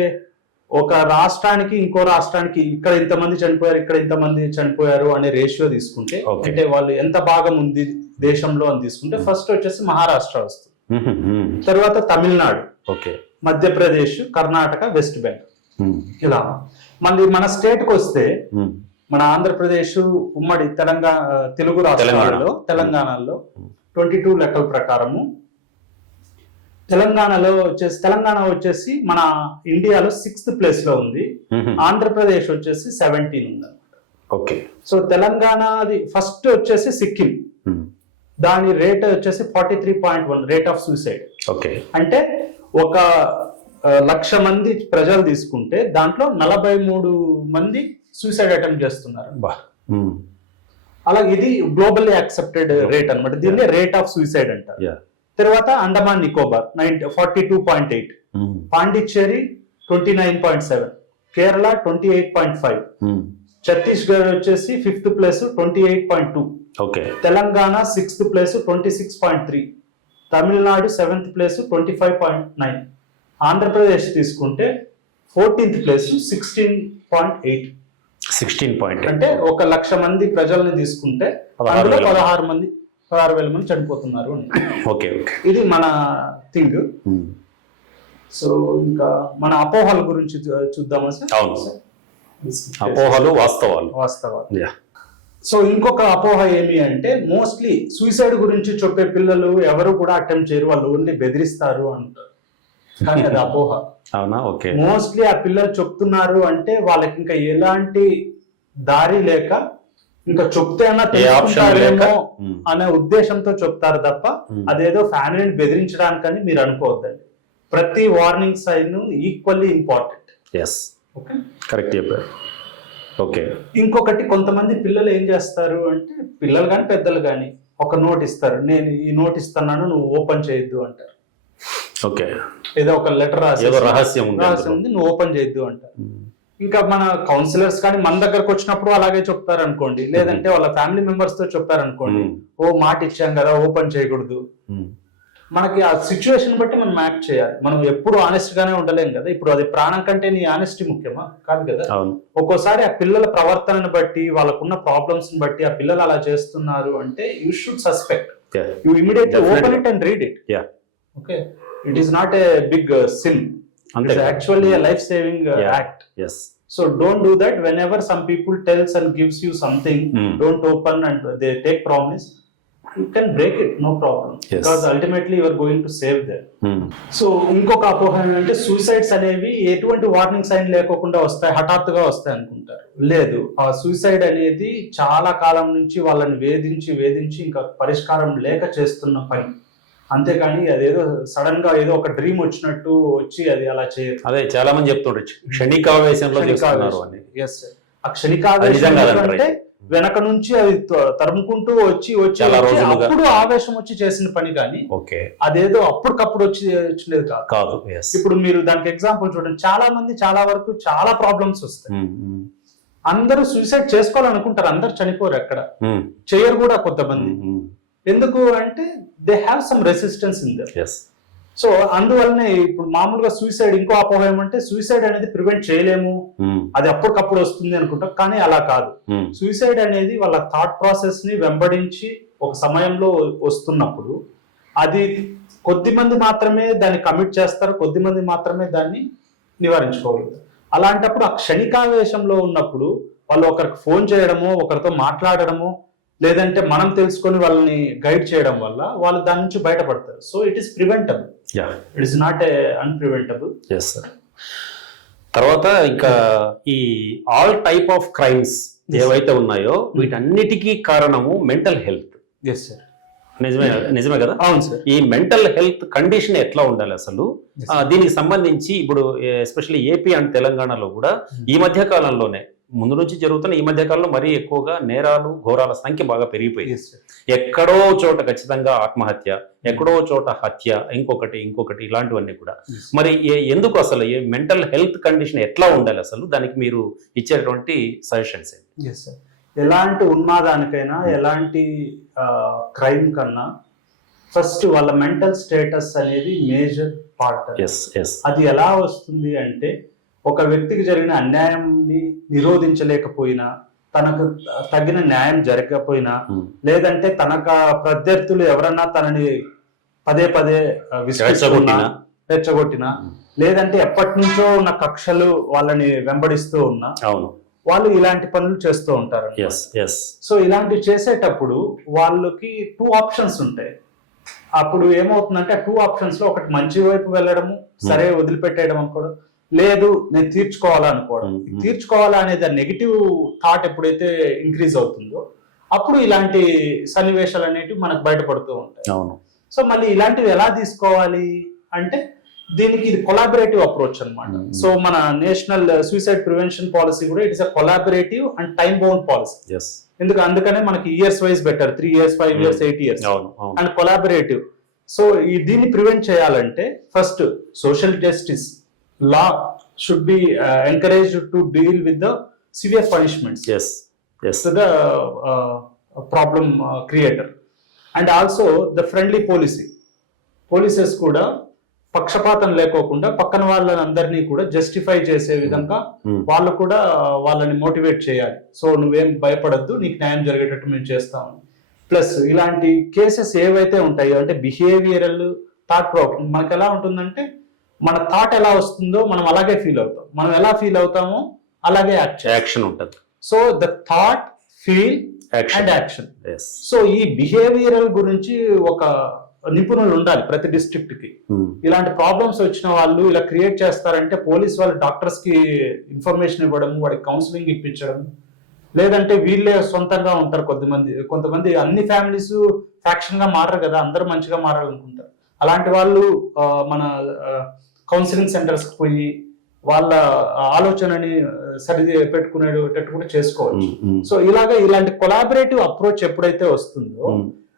ఒక రాష్ట్రానికి ఇంకో రాష్ట్రానికి ఇక్కడ ఇంతమంది చనిపోయారు, ఇక్కడ ఇంతమంది చనిపోయారు అనే రేషియో తీసుకుంటే అంటే వాళ్ళు ఎంత భాగం ఉంది దేశంలో అని తీసుకుంటే ఫస్ట్ వచ్చేసి మహారాష్ట్ర వస్తుంది. తర్వాత తమిళనాడు, ఓకే, మధ్యప్రదేశ్, కర్ణాటక, వెస్ట్ బెంగాల్, ఇలా. మళ్ళీ మన స్టేట్ కి వస్తే మన ఆంధ్రప్రదేశ్, ఉమ్మడి తెలుగు రాష్ట్రాలలో, తెలంగాణలో 22 లెక్కల ప్రకారము తెలంగాణ వచ్చేసి మన ఇండియాలో 6th ప్లేస్ లో ఉంది. ఆంధ్రప్రదేశ్ వచ్చేసి 17 ఉంది అనమాట. ఓకే. సో తెలంగాణది ఫస్ట్ వచ్చేసి సిక్కిం, దాని రేట్ వచ్చేసి 43.1 రేట్ ఆఫ్ సూసైడ్. ఓకే. అంటే ఒక 1,00,000 మంది ప్రజలు తీసుకుంటే దాంట్లో 43 మంది సూసైడ్ అటెంప్ట్ చేస్తున్నారు. అలాగే ఇది గ్లోబల్లీ యాక్సెప్టెడ్ రేట్ అన్నమాట. దీన్ని రేట్ ఆఫ్ సూసైడ్ అంటారు. తర్వాత అండమాన్ నికోబార్ 42.8, పాండిచ్చేరి 29.7, కేరళ 28.5, ఛత్తీస్గఢ్ వచ్చేసి 5th place 28.2, Telangana 6th place 26.3, Tamil Nadu 7th place 25.9, Andhra Pradesh తీసుకుంటే 14th ప్లేస్ 16.8. అంటే 1,00,000 మంది ప్రజల్ని తీసుకుంటే అందులో 16,000 మంది చనిపోతున్నారు. ఓకే. ఇది మన థింగ్. సో ఇంకా మన అపోహల గురించి చూద్దామా సార్? అవును, అపోహలు వాస్తవాలు. సో ఇంకొక అపోహ ఏమి అంటే మోస్ట్లీ సూసైడ్ గురించి చెప్పే పిల్లలు ఎవరు కూడా అటెంప్ట్ చేయరు, వాళ్ళు ఓన్లీ బెదిరిస్తారు అంటారు. కానీ అది అపోహ. అవునా? ఓకే. మోస్ట్లీ ఆ పిల్లలు చెప్తున్నారు అంటే వాళ్ళకి ఇంకా ఎలాంటి దారి లేక, ఇంకా చెప్తే అన్నా తెలుసుకుంటారేమో అనే ఉద్దేశంతో చెప్తారు తప్ప అదేదో ఫ్యామిలీని బెదిరించడానికని మీరు అనుకోవద్దండి. ప్రతి warning sign equally important. Okay, correct చెప్పారు. ఓకే. ఇంకొకటి, కొంతమంది పిల్లలు ఏం చేస్తారు అంటే, పిల్లలు కానీ పెద్దలు కానీ ఒక నోట్ ఇస్తారు, నేను ఈ నోట్ ఇస్తున్నాను నువ్వు ఓపెన్ చేయొద్దు అంటారు. ఓకే. ఏదో ఒక లెటర్ రహస్యం ఉంది నువ్వు ఓపెన్ చేయొద్దు అంటారు. ఇంకా మన కౌన్సిలర్స్ కానీ మన దగ్గరకు వచ్చినప్పుడు అలాగే చెప్తారు అనుకోండి, లేదంటే వాళ్ళ ఫ్యామిలీ మెంబర్స్ తో చెప్తారు అనుకోండి, ఓ మాట ఇచ్చాం కదా ఓపెన్ చేయకూడదు. మనకి ఆ సిచ్యువేషన్ బట్టి మనం యాక్ట్ చేయాలి. మనం ఎప్పుడు ఆనెస్ట్ గానే ఉండలేం కదా. ఇప్పుడు అది ప్రాణం కంటే నీ ఆనెస్టీ ముఖ్యమా? కాదు కదా. ఒక్కోసారి ఆ పిల్లల ప్రవర్తనను బట్టి, వాళ్ళకున్న ప్రాబ్లమ్స్ ని బట్టి ఆ పిల్లలు అలా చేస్తున్నారు అంటే you should suspect, you immediately open it and read it. Okay, it is not a big sin, it is actually a life saving act. So don't do that. Whenever some people tells and gives you something, don't open and they take promise, you can break it, no problem, because ultimately you are going to save them. So ఇంకొక అపోహ ఏంటంటే suicides అనేవి ఎటువంటి warning sign లేకోకుండా వస్తాయి, హఠాత్తుగా వస్తాయి అనుకుంటారు. లేదు, ఆ సూసైడ్ అనేది చాలా కాలం నుంచి వాళ్ళని వేధించి ఇంకా పరిష్కారం లేక చేస్తున్న పని. అంతేకాని అదేదో సడన్ గా ఏదో ఒక డ్రీమ్ వచ్చినట్టు వచ్చి అది అలా చేయదు. అదే చాలా మంది చెప్తుండ్రు, క్షణికావేశంలో చేస్తున్నారు అని. ఆ క్షణికావేశం అంటే వెనక నుంచి అది తరుముకుంటూ వచ్చి అప్పుడు ఆవేశం వచ్చి చేసిన పని, కానీ అదేదో అప్పటికప్పుడు వచ్చినది కాదు. ఇప్పుడు మీరు దానికి ఎగ్జాంపుల్ చూడండి, చాలా మంది చాలా వరకు చాలా ప్రాబ్లమ్స్ వస్తాయి. అందరూ సూసైడ్ చేసుకోవాలనుకుంటారు, అందరు చనిపోరు, ఎక్కడ చేయరు కూడా కొంతమంది. ఎందుకు అంటే they have some resistance in them. So అందువల్లనే ఇప్పుడు మామూలుగా సూసైడ్, ఇంకో అపోహ ఏమంటే సూసైడ్ అనేది ప్రివెంట్ చేయలేము, అది అప్పటికప్పుడు వస్తుంది అనుకుంటాం. కానీ అలా కాదు. సూసైడ్ అనేది వాళ్ళ థాట్ ప్రాసెస్ ని వెంబడించి ఒక సమయంలో వస్తున్నప్పుడు అది కొద్ది మంది మాత్రమే దాన్ని కమిట్ చేస్తారు, కొద్ది మంది మాత్రమే దాన్ని నివారించుకోగలుగుతారు. అలాంటప్పుడు ఆ క్షణికావేశంలో ఉన్నప్పుడు వాళ్ళు ఒకరికి ఫోన్ చేయడమో, ఒకరితో మాట్లాడడమో, లేదంటే మనం తెలుసుకొని వాళ్ళని గైడ్ చేయడం వల్ల వాళ్ళు దాని నుంచి బయటపడతారు. So it is preventable, it is not a unpreventable. తర్వాత ఇంకా ఈ ఆల్ టైప్ ఆఫ్ క్రైమ్స్ ఏవైతే ఉన్నాయో వీటన్నిటికీ కారణము మెంటల్ హెల్త్. నిజమే కదా? అవును సార్. ఈ మెంటల్ హెల్త్ కండిషన్ ఎట్లా ఉండాలి అసలు? దీనికి సంబంధించి ఇప్పుడు ఎస్పెషల్లీ ఏపీ అండ్ తెలంగాణలో కూడా ఈ మధ్య కాలంలోనే, ముందు నుంచి జరుగుతున్న ఈ మధ్య కాలంలో మరీ ఎక్కువగా నేరాలు, ఘోరాల సంఖ్య బాగా పెరిగిపోయింది. ఎక్కడో చోట ఖచ్చితంగా ఆత్మహత్య, ఎక్కడో చోట హత్య, ఇంకొకటి ఇలాంటివన్నీ కూడా. మరి ఎందుకు అసలు ఈ మెంటల్ హెల్త్ కండిషన్ ఎట్లా ఉండాలి అసలు? దానికి మీరు ఇచ్చేటువంటి సజెషన్స్ ఏంటి? ఎలాంటి ఉన్మాదానికైనా, ఎలాంటి క్రైమ్ కన్నా ఫస్ట్ వాళ్ళ మెంటల్ స్టేటస్ అనేది మేజర్ పార్ట్. అది ఎలా వస్తుంది అంటే, ఒక వ్యక్తికి జరిగిన అన్యాయాన్ని నిరోధించలేకపోయినా, తనకు తగిన న్యాయం జరగకపోయినా, లేదంటే తనకు ప్రత్యర్థులు ఎవరన్నా తనని పదే పదే విసిగిస్తున్నా, రెచ్చగొట్టినా, లేదంటే ఎప్పటి నుంచో ఉన్న కక్షలు వాళ్ళని వెంబడిస్తూ ఉన్నా అవును, వాళ్ళు ఇలాంటి పనులు చేస్తూ ఉంటారు. సో ఇలాంటివి చేసేటప్పుడు వాళ్ళకి 2 ఆప్షన్స్ ఉంటాయి. అప్పుడు ఏమవుతుందంటే 2 ఆప్షన్స్ లో ఒకటి మంచి వైపు వెళ్ళడము, సరే వదిలిపెట్టేయడం అనుకోవడం, లేదు నేను తీర్చుకోవాలనుకోవడం. తీర్చుకోవాలా అనేది నెగిటివ్ థాట్ ఎప్పుడైతే ఇంక్రీజ్ అవుతుందో అప్పుడు ఇలాంటి సన్నివేశాలు అనేటివి మనకు బయటపడుతూ ఉంటాయి. అవును. సో మళ్ళీ ఇలాంటివి ఎలా తీసుకోవాలి అంటే దీనికి ఇది కొలాబరేటివ్ అప్రోచ్ అన్నమాట. సో మన నేషనల్ సూసైడ్ ప్రివెన్షన్ పాలసీ కూడా it is a collaborative and time bound policy. అందుకనే మనకి years wise better, 3 years, 5 years, 8 years and collaborative. So దీన్ని ప్రివెంట్ చేయాలంటే first social justice law should be encouraged to deal with the severe punishments to the problem creator. And also the friendly polices కూడా పక్షపాతం లేకోకుండా పక్కన వాళ్ళందరినీ కూడా justify చేసే విధంగా వాళ్ళు కూడా వాళ్ళని మోటివేట్ చేయాలి. సో నువ్వేం భయపడద్దు, నీకు న్యాయం జరిగేటట్టు మేము చేస్తాము. ప్లస్ ఇలాంటి కేసెస్ ఏవైతే ఉంటాయో అంటే బిహేవియరల్ థాట్ ప్రాబ్లం, మనకు ఎలా ఉంటుందంటే మన థాట్ ఎలా వస్తుందో మనం అలాగే ఫీల్ అవుతాం, మనం ఎలా ఫీల్ అవుతామో అలాగే యాక్షన్ ఉంటుంది. So the thought, feel and action. So ఈ బిహేవియరల్ గురించి ఒక నిపుణులు ఉండాలి ప్రతి డిస్ట్రిక్ట్ కి. ఇలాంటి ప్రాబ్లమ్స్ వచ్చిన వాళ్ళు ఇలా క్రియేట్ చేస్తారంటే పోలీస్ వాళ్ళు డాక్టర్స్ కి ఇన్ఫర్మేషన్ ఇవ్వడం, వాడికి కౌన్సిలింగ్ ఇప్పించడం, లేదంటే వీళ్ళే సొంతంగా ఉంటారు. కొంతమంది అన్ని ఫ్యామిలీస్ ఫ్యాక్షన్ గా మారరు కదా, అందరూ మంచిగా మారాలనుకుంటారు. అలాంటి వాళ్ళు మన కౌన్సిలింగ్ సెంటర్స్ కి పోయి వాళ్ళ ఆలోచనని సరి పెట్టుకునేటట్టు కూడా చేసుకోవచ్చు. సో ఇలాంటి కొలాబరేటివ్ అప్రోచ్ ఎప్పుడైతే వస్తుందో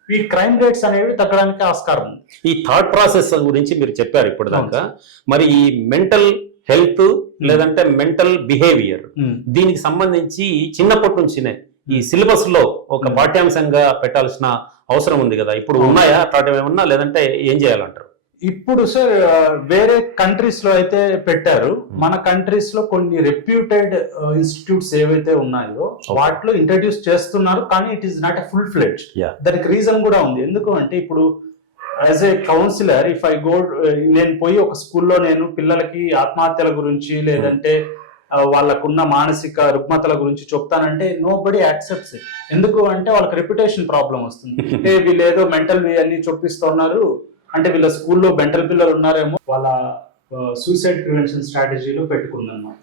ఈ క్రైమ్ రేట్స్ అనేవి తగ్గడానికి ఆస్కారం ఉంది. ఈ థాట్ ప్రాసెస్ గురించి మీరు చెప్పారు ఇప్పుడు దాకా. మరి ఈ మెంటల్ హెల్త్ లేదంటే మెంటల్ బిహేవియర్, దీనికి సంబంధించి చిన్నప్పటి నుంచినే ఈ సిలబస్ లో ఒక పాఠ్యాంశంగా పెట్టాల్సిన అవసరం ఉంది కదా, ఇప్పుడు ఉన్నాయా అట్లాంటివి ఏమన్నా, లేదంటే ఏం చేయాలంటారు? ఇప్పుడు సార్ వేరే కంట్రీస్ లో అయితే పెట్టారు. మన కంట్రీస్ లో కొన్ని రెప్యూటెడ్ ఇన్స్టిట్యూట్స్ ఏవైతే ఉన్నాయో వాటిలో ఇంట్రడ్యూస్ చేస్తున్నారు, కానీ it is not a full fledge. దానికి రీజన్ కూడా ఉంది. ఎందుకు అంటే ఇప్పుడు as a counsellor if I go, నేను పోయి ఒక స్కూల్లో నేను పిల్లలకి ఆత్మహత్యల గురించి లేదంటే వాళ్ళకున్న మానసిక రుగ్మతల గురించి చెప్తానంటే నో బడీ యాక్సెప్ట్స్ ఇట్. ఎందుకు అంటే వాళ్ళకి రెప్యుటేషన్ ప్రాబ్లం వస్తుంది. వీళ్ళు ఏదో మెంటల్ అన్ని చొప్పిస్తున్నారు అంటే వీళ్ళ స్కూల్లో మెంటల్ పిల్లలు ఉన్నారేమో, వాళ్ళ సూసైడ్ ప్రివెన్షన్ స్ట్రాటజీలో పెట్టుకుందన్నమాట.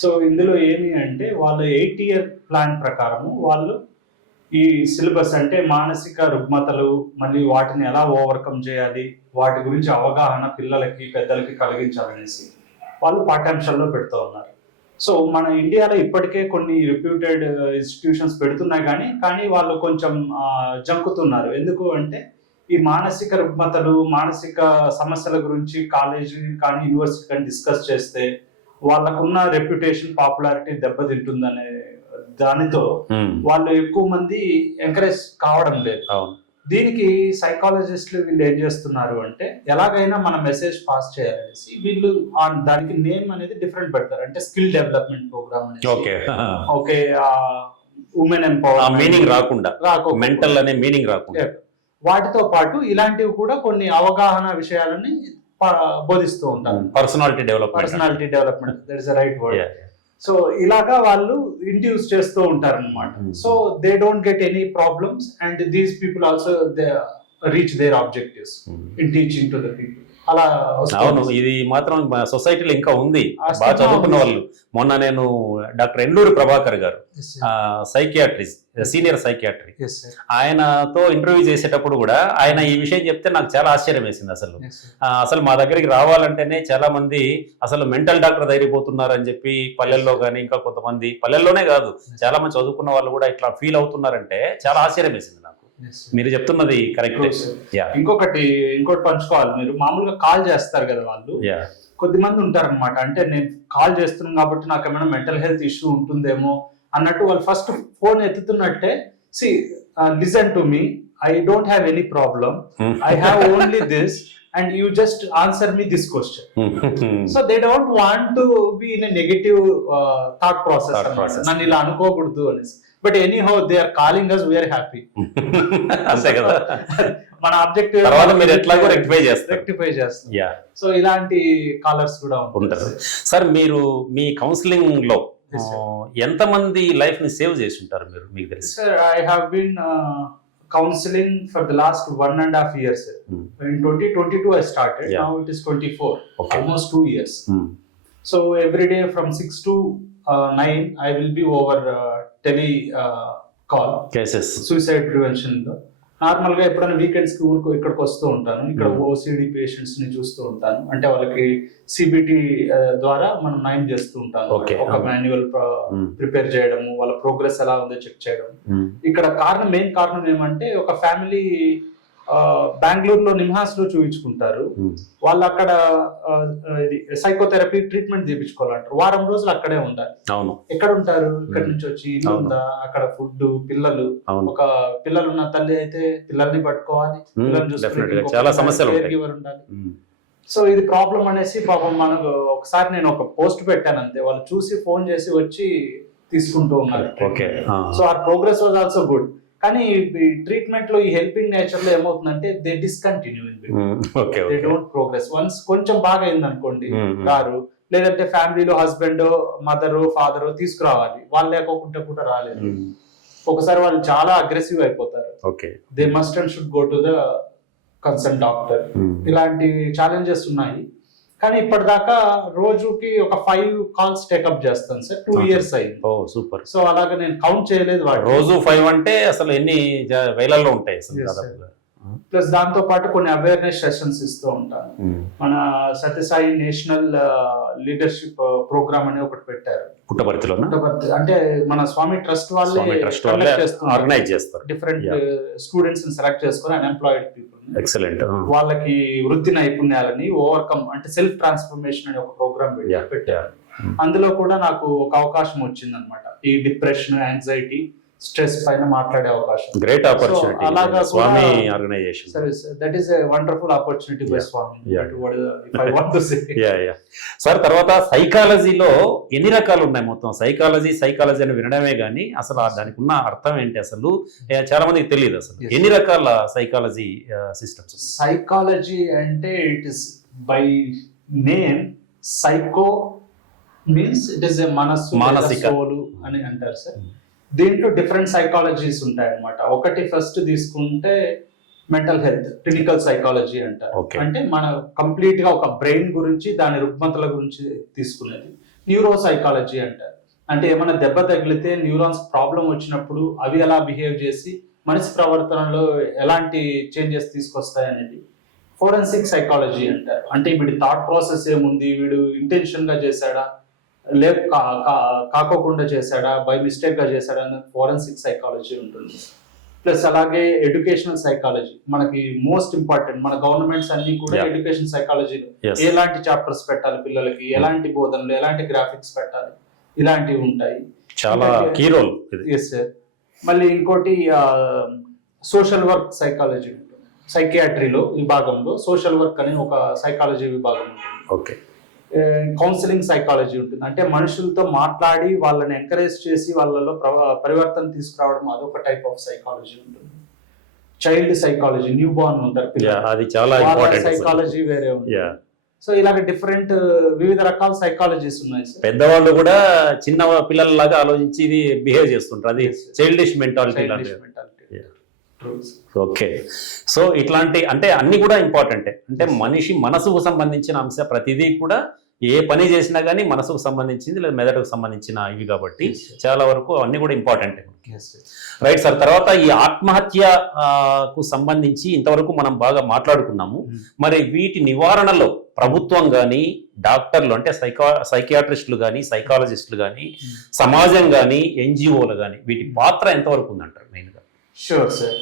సో ఇందులో ఏమి అంటే వాళ్ళ 8-year ప్లాన్ ప్రకారము వాళ్ళు ఈ సిలబస్ అంటే మానసిక రుగ్మతలు, మళ్ళీ వాటిని ఎలా ఓవర్కమ్ చేయాలి, వాటి గురించి అవగాహన పిల్లలకి పెద్దలకి కలిగించాలనేసి వాళ్ళు పాఠ్యాంశాల్లో పెడుతూ ఉన్నారు. సో మన ఇండియాలో ఇప్పటికే కొన్ని రిప్యూటెడ్ ఇన్స్టిట్యూషన్స్ పెడుతున్నాయి, కానీ వాళ్ళు కొంచెం జంకుతున్నారు. ఎందుకు అంటే ఈ మానసిక రుగ్మతలు, మానసిక సమస్యల గురించి కాలేజీ కానీ యూనివర్సిటీ కానీ డిస్కస్ చేస్తే వాళ్ళకున్న రెప్యుటేషన్, పాపులారిటీ దెబ్బతింటుందనే దానితో వాళ్ళు ఎక్కువ మంది ఎంకరేజ్ కావడం లేదు. దీనికి సైకాలజిస్టులు వీళ్ళు ఏం చేస్తున్నారు అంటే ఎలాగైనా మన మెసేజ్ పాస్ చేయాలనేసి వీళ్ళు దానికి నేమ్ అనేది డిఫరెంట్ పెడతారు. అంటే స్కిల్ డెవలప్మెంట్ ప్రోగ్రామ్ అనేది, ఓకే ఉమెన్ ఎంపవర్మెంట్ మీనింగ్ రాకుండా, మెంటల్ అనే మీనింగ్ రాకుండా, వాటితో పాటు ఇలాంటివి కూడా కొన్ని అవగాహన విషయాలని బోధిస్తూ ఉంటారు. Personality development that is the right word. So ఇలాగా వాళ్ళు ఇండ్యూస్ చేస్తూ ఉంటారు అనమాట. So they don't get any problems and these people also they reach their objectives in teaching to the people. అలా అవును, ఇది మాత్రం సొసైటీలో ఇంకా ఉంది. బాగా చదువుకున్న వాళ్ళు, మొన్న నేను డాక్టర్ ఎండూరి ప్రభాకర్ గారు సైకియాట్రిస్ట్, సీనియర్ సైకియాట్రీ, ఆయనతో ఇంటర్వ్యూ చేసేటప్పుడు కూడా ఆయన ఈ విషయం చెప్తే నాకు చాలా ఆశ్చర్యం వేసింది. అసలు మా దగ్గరికి రావాలంటేనే చాలా మంది అసలు మెంటల్ డాక్టర్ ధైర్యపోతున్నారు అని చెప్పి పల్లెల్లో కానీ, ఇంకా కొంతమంది పల్లెల్లోనే కాదు చాలా మంది చదువుకున్న వాళ్ళు కూడా ఇట్లా ఫీల్ అవుతున్నారంటే చాలా ఆశ్చర్యం వేసింది నాకు. మీరు చెప్తున్నది కరెక్ట్. ఇంకోటి పంచుకోవాలి, మీరు మామూలుగా కాల్ చేస్తారు కదా వాళ్ళు, కొద్దిమంది ఉంటారనమాట. అంటే నేను కాల్ చేస్తున్నాను కాబట్టి నాకు ఏమైనా మెంటల్ హెల్త్ ఇష్యూ ఉంటుందేమో అన్నట్టు వాళ్ళు ఫస్ట్ ఫోన్ ఎత్తుతున్నట్టే, see listen to me, I don't have any problem, I have only this and you just answer me this question. So they don't want to be in a negative thought process. Nanni ila anukokudu anesi. But anyhow they are calling us, we are happy. Ante kada మన objective తర్వాత మీరు ఎట్లాగో rectify చేస్తారు. Yeah, so ఇలాంటి callers కూడా ఉంటారు. Sir మీరు మీ counselling లో ఎంతమంది లైఫ్ ని సేవ్ చేసి ఉంటారు మీరు, మీకు తెలుసు? Sir, I have been counseling for the last 1.5 years. In 2022 I started. Yeah. Now it is 24. Okay. Almost 2 years. So every day from 6 to 9 I will be over tele call cases. suicide prevention లో. Normal గా ఎప్పుడైనా weekends కి ఊరికి ఇక్కడికి వస్తూ ఉంటాను. ఇక్కడ OCD patients ని చూస్తూ ఉంటాను. అంటే వాళ్ళకి సిబిటి ద్వారా మనం నయం చేస్తూ ఉంటాను. Okay. ఒక మాన్యువల్ ప్రిపేర్ చేయడము, వాళ్ళ ప్రోగ్రెస్ ఎలా ఉందో చెక్ చేయడం. ఇక్కడ మెయిన్ కారణం ఏమంటే, ఒక ఫ్యామిలీ బెంగళూరులో నిమ్హాన్స్ లో చూపించుకుంటారు. వాళ్ళు అక్కడ సైకోథెరపీ ట్రీట్మెంట్ తీపించుకోవాలంటారు. వారం రోజులు అక్కడే ఉండాలి. అవును. ఎక్కడ ఉంటారు? ఇక్కడ నుంచి వచ్చి ఇల్లు ఉందా, అక్కడ ఫుడ్, పిల్లలు, ఒక పిల్లలు ఉన్న తల్లి అయితే పిల్లల్ని పట్టుకోవాలి, పిల్లల్ని చాలా సమస్యలు ఉండాలి. సో ఇది ప్రాబ్లం అనేసి పాపం మనకు ఒకసారి నేను ఒక పోస్ట్ పెట్టాను అంతే. వాళ్ళు చూసి ఫోన్ చేసి వచ్చి తీసుకుంటూ ఉన్నారు. సో ఆ ప్రోగ్రెస్ వాజ్ ఆల్సో గుడ్. కానీ ఈ ట్రీట్మెంట్ లో, ఈ హెల్పింగ్ నేచర్ లో ఏమవుతుందంటే they discontinue, they don't progress. Once కొంచెం బాగా అయింది అనుకోండి గారు, లేదంటే ఫ్యామిలీలో హస్బెండ్, మదర్, ఫాదర్ తీసుకురావాలి. వాళ్ళు లేకోకుంటే కూడా రాలేదు. ఒకసారి వాళ్ళు చాలా అగ్రెసివ్ అయిపోతారు. They must and should go to the concern doctor. ఇలాంటి ఛాలెంజెస్ ఉన్నాయి. కానీ ఇప్పటిదాకా రోజుకి ఒక 5 calls టేకప్ చేస్తాను సార్. 2 years అయింది. సూపర్. సో అలాగే నేను కౌంట్ చేయలేదు. రోజు 5 అంటే అసలు ఎన్ని వేలల్లో ఉంటాయి. ప్లస్ దాంతో పాటు కొన్ని అవేర్నెస్ సెషన్స్ ఇస్తూ ఉంటాను. మన సత్యసాయి నేషనల్ లీడర్షిప్ ప్రోగ్రామ్ అని ఒకటి పెట్టారు పుట్టపర్తిలో. అంటే మన స్వామి ట్రస్ట్ వాళ్ళే ఆర్గనైజ్ చేస్తారు. డిఫరెంట్ స్టూడెంట్స్ ని సెలెక్ట్ చేసుకొని అన్ఎంప్లాయిడ్ పీపుల్, ఎక్సలెంట్, వాళ్ళకి వృత్తి నైపుణ్యాలని ఓవర్కమ్ అంటే సెల్ఫ్ ట్రాన్స్ఫర్మేషన్ అనే ఒక ప్రోగ్రామ్ పెట్టారు. అందులో కూడా నాకు ఒక అవకాశం వచ్చింది అనమాట. ఈ డిప్రెషన్, యాంగ్జైటీ, స్ట్రెస్ పైన మాట్లాడే అవకాశం. Great opportunity. అలాగా Swami organisation. That is a wonderful opportunity by Swami. I want to say. Sir, తర్వాత సైకాలజీలో ఎన్ని రకాలు ఉన్నాయి? మొత్తం సైకాలజీ అని వినడమే గానీ అసలు దానికి ఉన్న అర్థం ఏంటి అసలు చాలా మందికి తెలియదు. అసలు ఎన్ని రకాల సైకాలజీ సిస్టమ్స్? సైకాలజీ అంటే it is by name psycho means it is a మానసిక అని అంటారు సార్. దీంట్లో డిఫరెంట్ సైకాలజీస్ ఉంటాయి అన్నమాట. ఒకటి ఫస్ట్ తీసుకుంటే మెంటల్ హెల్త్, క్లినికల్ సైకాలజీ అంటారు. అంటే మన కంప్లీట్ గా ఒక బ్రెయిన్ గురించి, దాని రుగ్మతల గురించి తీసుకునేది. న్యూరో సైకాలజీ అంటారు. అంటే ఏమైనా దెబ్బ తగిలితే న్యూరాన్స్ ప్రాబ్లం వచ్చినప్పుడు అవి ఎలా బిహేవ్ చేసి మనిషి ప్రవర్తనలో ఎలాంటి చేంజెస్ తీసుకొస్తాయి అనేది. ఫోరెన్సిక్ సైకాలజీ అంటారు. అంటే వీడి థాట్ ప్రాసెస్ ఏముంది, వీడు ఇంటెన్షన్ గా చేశాడా, కాకోకుండా చేశాడా, బై మిస్టేక్ గా చేశాడా అని ఫోరెన్సిక్ సైకాలజీ ఉంటుంది. ప్లస్ అలాగే ఎడ్యుకేషనల్ సైకాలజీ, మనకి మోస్ట్ ఇంపార్టెంట్. మన గవర్నమెంట్స్ అన్ని కూడా ఎడ్యుకేషన్ సైకాలజీలో ఎలాంటి చాప్టర్స్ పెట్టాలి పిల్లలకి, ఎలాంటి బోధనలు, ఎలాంటి గ్రాఫిక్స్ పెట్టాలి, ఇలాంటివి ఉంటాయి. చాలా కీ రోల్. Yes sir. మళ్ళీ ఇంకోటి సోషల్ వర్క్ సైకాలజీ ఉంటుంది. సైకియాట్రీలో విభాగంలో సోషల్ వర్క్ అని ఒక సైకాలజీ విభాగం ఉంటుంది. కౌన్సిలింగ్ సైకాలజీ ఉంటుంది. అంటే మనుషులతో మాట్లాడి వాళ్ళని ఎంకరేజ్ చేసి వాళ్ళలో పరివర్తన తీసుకురావడం, అదొక టైప్ ఆఫ్ సైకాలజీ ఉంటుంది. చైల్డ్ సైకాలజీ, న్యూ బార్న్ ఉంటారు సైకాలజీ వేరే ఉంటుంది. సో ఇలాగ డిఫరెంట్ వివిధ రకాల సైకాలజీస్ ఉన్నాయి. పెద్దవాళ్ళు కూడా చిన్న పిల్లలలాగా ఆలోచించి ఇది బిహేవ్ చేస్తుంటారు. అది చైల్డిష్ మెంటాలిటీ. ఓకే. సో ఇట్లాంటి అంటే అన్ని కూడా ఇంపార్టెంటే. అంటే మనిషి మనసుకు సంబంధించిన అంశం ప్రతిదీ కూడా ఏ పని చేసినా కానీ మనసుకు సంబంధించింది లేదా మెదడుకు సంబంధించిన ఇవి కాబట్టి చాలా వరకు అన్ని కూడా ఇంపార్టెంట్. Right sir. తర్వాత ఈ ఆత్మహత్యకు సంబంధించి ఇంతవరకు మనం బాగా మాట్లాడుకున్నాము. మరి వీటి నివారణలో ప్రభుత్వం కానీ, డాక్టర్లు అంటే సైకియాట్రిస్టులు కానీ, సైకాలజిస్టులు కానీ, సమాజం కానీ, ఎన్జిఓలు కానీ, వీటి పాత్ర ఎంతవరకు ఉందంటారు మెయిన్గా? Sure sir.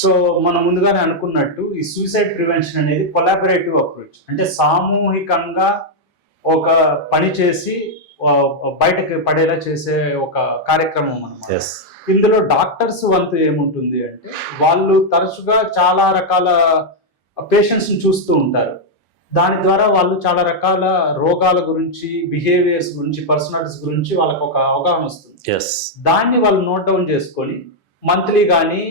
సో మనం ముందుగానే అనుకున్నట్టు ఈ సూసైడ్ ప్రివెన్షన్ అనేది కొలాబరేటివ్ అప్రోచ్. అంటే సామూహికంగా ఒక పని చేసి బయటకు పడేలా చేసే ఒక కార్యక్రమం అన్నమాట. ఇందులో డాక్టర్స్ వంతు ఏముంటుంది అంటే, వాళ్ళు తరచుగా చాలా రకాల పేషెంట్స్ ని చూస్తూ ఉంటారు. దాని ద్వారా వాళ్ళు చాలా రకాల రోగాల గురించి, బిహేవియర్స్ గురించి, పర్సనాలిటీస్ గురించి వాళ్ళకి ఒక అవగాహన వస్తుంది. దాన్ని వాళ్ళు నోట్ డౌన్ చేసుకొని మంత్లీ కానీ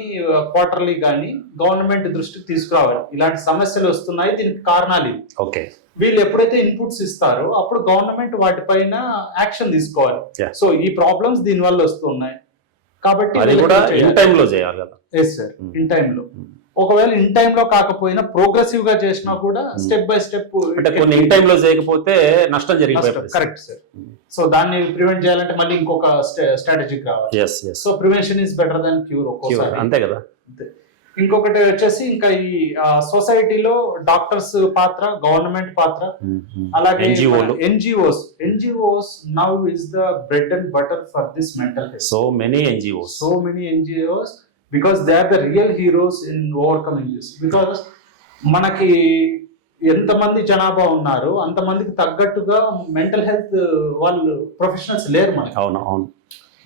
క్వార్టర్లీ కానీ గవర్నమెంట్ దృష్టికి తీసుకురావాలి. ఇలాంటి సమస్యలు వస్తున్నాయి, దీనికి కారణాలు ఇవి. ఓకే, వీళ్ళు ఎప్పుడైతే ఇన్పుట్స్ ఇస్తారో అప్పుడు గవర్నమెంట్ వాటిపైన యాక్షన్ తీసుకోవాలి. Yeah. సో ఈ ప్రాబ్లమ్స్ దీని వల్ల వస్తున్నాయి కాబట్టి అది కూడా ఇన్ టైమ్ లో చేయాలి కదా. ఎస్ సార్, ఇన్ టైమ్ లో. ఒకవేళ ఇన్ టైమ్ లో కాకపోయినా ప్రోగ్రెసివ్ గా చేసినా కూడా స్టెప్ బై స్టెప్, అంటే కొన్ని ఇన్ టైమ్ లో చేయకపోతే నష్టం జరిగిపోతుంది. Correct sir. సో దాన్ని ప్రివెంట్ చేయాలంటే మళ్ళీ ఇంకొక స్ట్రాటజీ కావాలి. So prevention is better than cure ఒక్కోసారి. అంతే కదా. ఇంకొకటి వచ్చేసి ఇంకా ఈ సొసైటీలో డాక్టర్స్ పాత్ర, గవర్నమెంట్ పాత్ర, అలాగే NGOs now is the bread and butter for this mental health. So many NGOs because they are the real heroes in overcoming this. Because మనకి ఎంతమంది జనాభా ఉన్నారు అంతమందికి తగ్గట్టుగా మెంటల్ హెల్త్ వాళ్ళు ప్రొఫెషనల్స్ లేరు మనకి. అవును.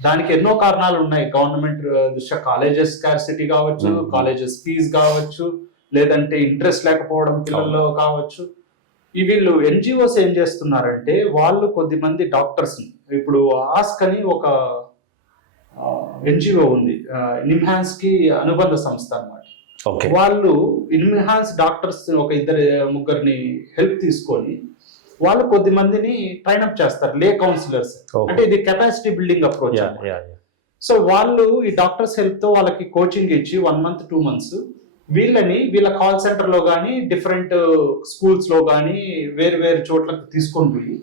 దానికి ఎన్నో కారణాలు ఉన్నాయి. గవర్నమెంట్ దృష్ట్యా కాలేజెస్ స్కార్సిటీ కావచ్చు, కాలేజెస్ ఫీజు కావచ్చు, లేదంటే ఇంట్రెస్ట్ లేకపోవడం పిల్లల్లో కావచ్చు. ఈ వీళ్ళు ఎన్జిఓస్ ఏం చేస్తున్నారంటే వాళ్ళు కొద్దిమంది డాక్టర్స్, ఇప్పుడు ఆస్క్ అని ఒక ఎన్జిఓ ఉంది, నిమ్హాన్స్ కి అనుబంధ సంస్థ అన్నమాట. వాళ్ళు నిమ్హాన్స్ డాక్టర్స్ ఒక ముగ్గురిని హెల్ప్ తీసుకొని వాళ్ళు కొద్ది మందిని ట్రైన్అప్ చేస్తారు, లే కౌన్సిలర్స్. అంటే ఇది కెపాసిటీ బిల్డింగ్ అప్రోచ్. సో వాళ్ళు ఈ డాక్టర్స్ హెల్ప్ తో వాళ్ళకి కోచింగ్ ఇచ్చి 1 month 2 months వీళ్ళని వీళ్ళ కాల్ సెంటర్ లో కానీ డిఫరెంట్ స్కూల్స్ లో కానీ వేరు చోట్లకు తీసుకొని పోయి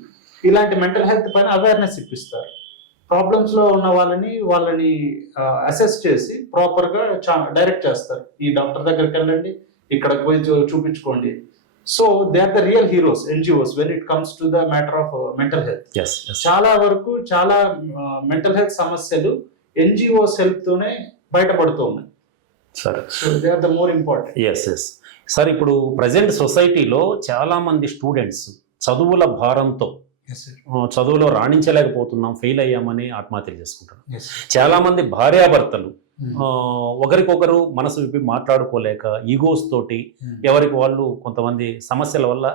ఇలాంటి మెంటల్ హెల్త్ పైన అవేర్నెస్ ఇప్పిస్తారు. ప్రాబ్లమ్స్ లో ఉన్న వాళ్ళని అసెస్ చేసి ప్రాపర్ గా డైరెక్ట్ చేస్తారు. ఈ డాక్టర్ దగ్గరికి వెళ్ళండి, ఇక్కడికి పోయి చూపించుకోండి. So they are the real heroes NGOs when it comes to the matter of mental health. చాలా వరకు చాలా మెంటల్ హెల్త్ సమస్యలు ఎన్జిఓస్ హెల్ప్ తోనే బయటపడుతూ ఉన్నాయి. So they are the more important. Sir, ఇప్పుడు ప్రజెంట్ సొసైటీలో చాలా మంది స్టూడెంట్స్ చదువుల భారంతో చదువులో రాణించలేకపోతున్నాం, ఫెయిల్ అయ్యామని ఆత్మహత్యలు చేసుకుంటారు. చాలా మంది భార్యాభర్తలు ఒకరికొకరు మనసు విప్పి మాట్లాడుకోలేక ఈగోస్ తోటి ఎవరికి వాళ్ళు కొంతమంది సమస్యల వల్ల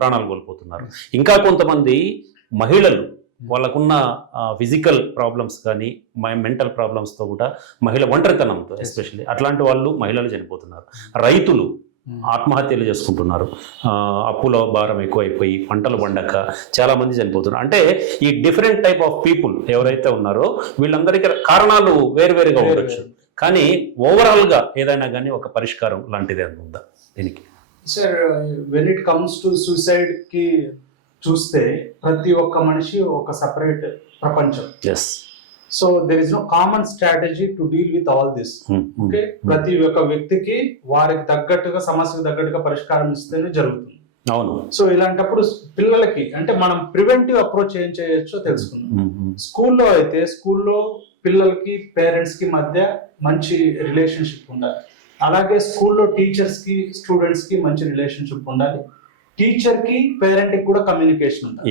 ప్రాణాలు కోల్పోతున్నారు. ఇంకా కొంతమంది మహిళలు వాళ్ళకున్న ఫిజికల్ ప్రాబ్లమ్స్ కానీ మెంటల్ ప్రాబ్లమ్స్తో కూడా ఒంటరితనంతో ఎస్పెషల్లీ అట్లాంటి వాళ్ళు మహిళలు చనిపోతున్నారు. రైతులు ఆత్మహత్యలు చేసుకుంటున్నారు, అప్పుల భారం ఎక్కువైపోయి పంటలు పండక చాలా మంది చనిపోతున్నారు. అంటే ఈ డిఫరెంట్ టైప్ ఆఫ్ పీపుల్ ఎవరైతే ఉన్నారో వీళ్ళందరికీ కారణాలు వేరువేరుగా ఉండొచ్చు, కానీ ఓవరాల్ గా ఏదైనా కానీ ఒక పరిష్కారం లాంటిది ఉందా దీనికి? Sir, when it comes to suicide కి చూస్తే ప్రతి ఒక్క మనిషి ఒక సపరేట్ ప్రపంచం. So there is no common strategy to deal with all this. Okay, ప్రతి ఒక్క వ్యక్తికి వారికి తగ్గట్టుగా సమస్యకు తగ్గట్టుగా పరిష్కారం ఇస్తేనే జరుగుతుంది. అవును. సో ఇలాంటప్పుడు పిల్లలకి అంటే మనం ప్రివెంటివ్ అప్రోచ్ ఏం చేయొచ్చో తెలుసుకుందాం. స్కూల్లో అయితే స్కూల్లో పిల్లలకి పేరెంట్స్ కి మధ్య మంచి రిలేషన్షిప్ ఉండాలి. అలాగే స్కూల్లో టీచర్స్ కి స్టూడెంట్స్ కి మంచి రిలేషన్షిప్ ఉండాలి. టీచర్ కి పేరెంట్ కి కూడా కమ్యూనికేషన్ ఉండాలి.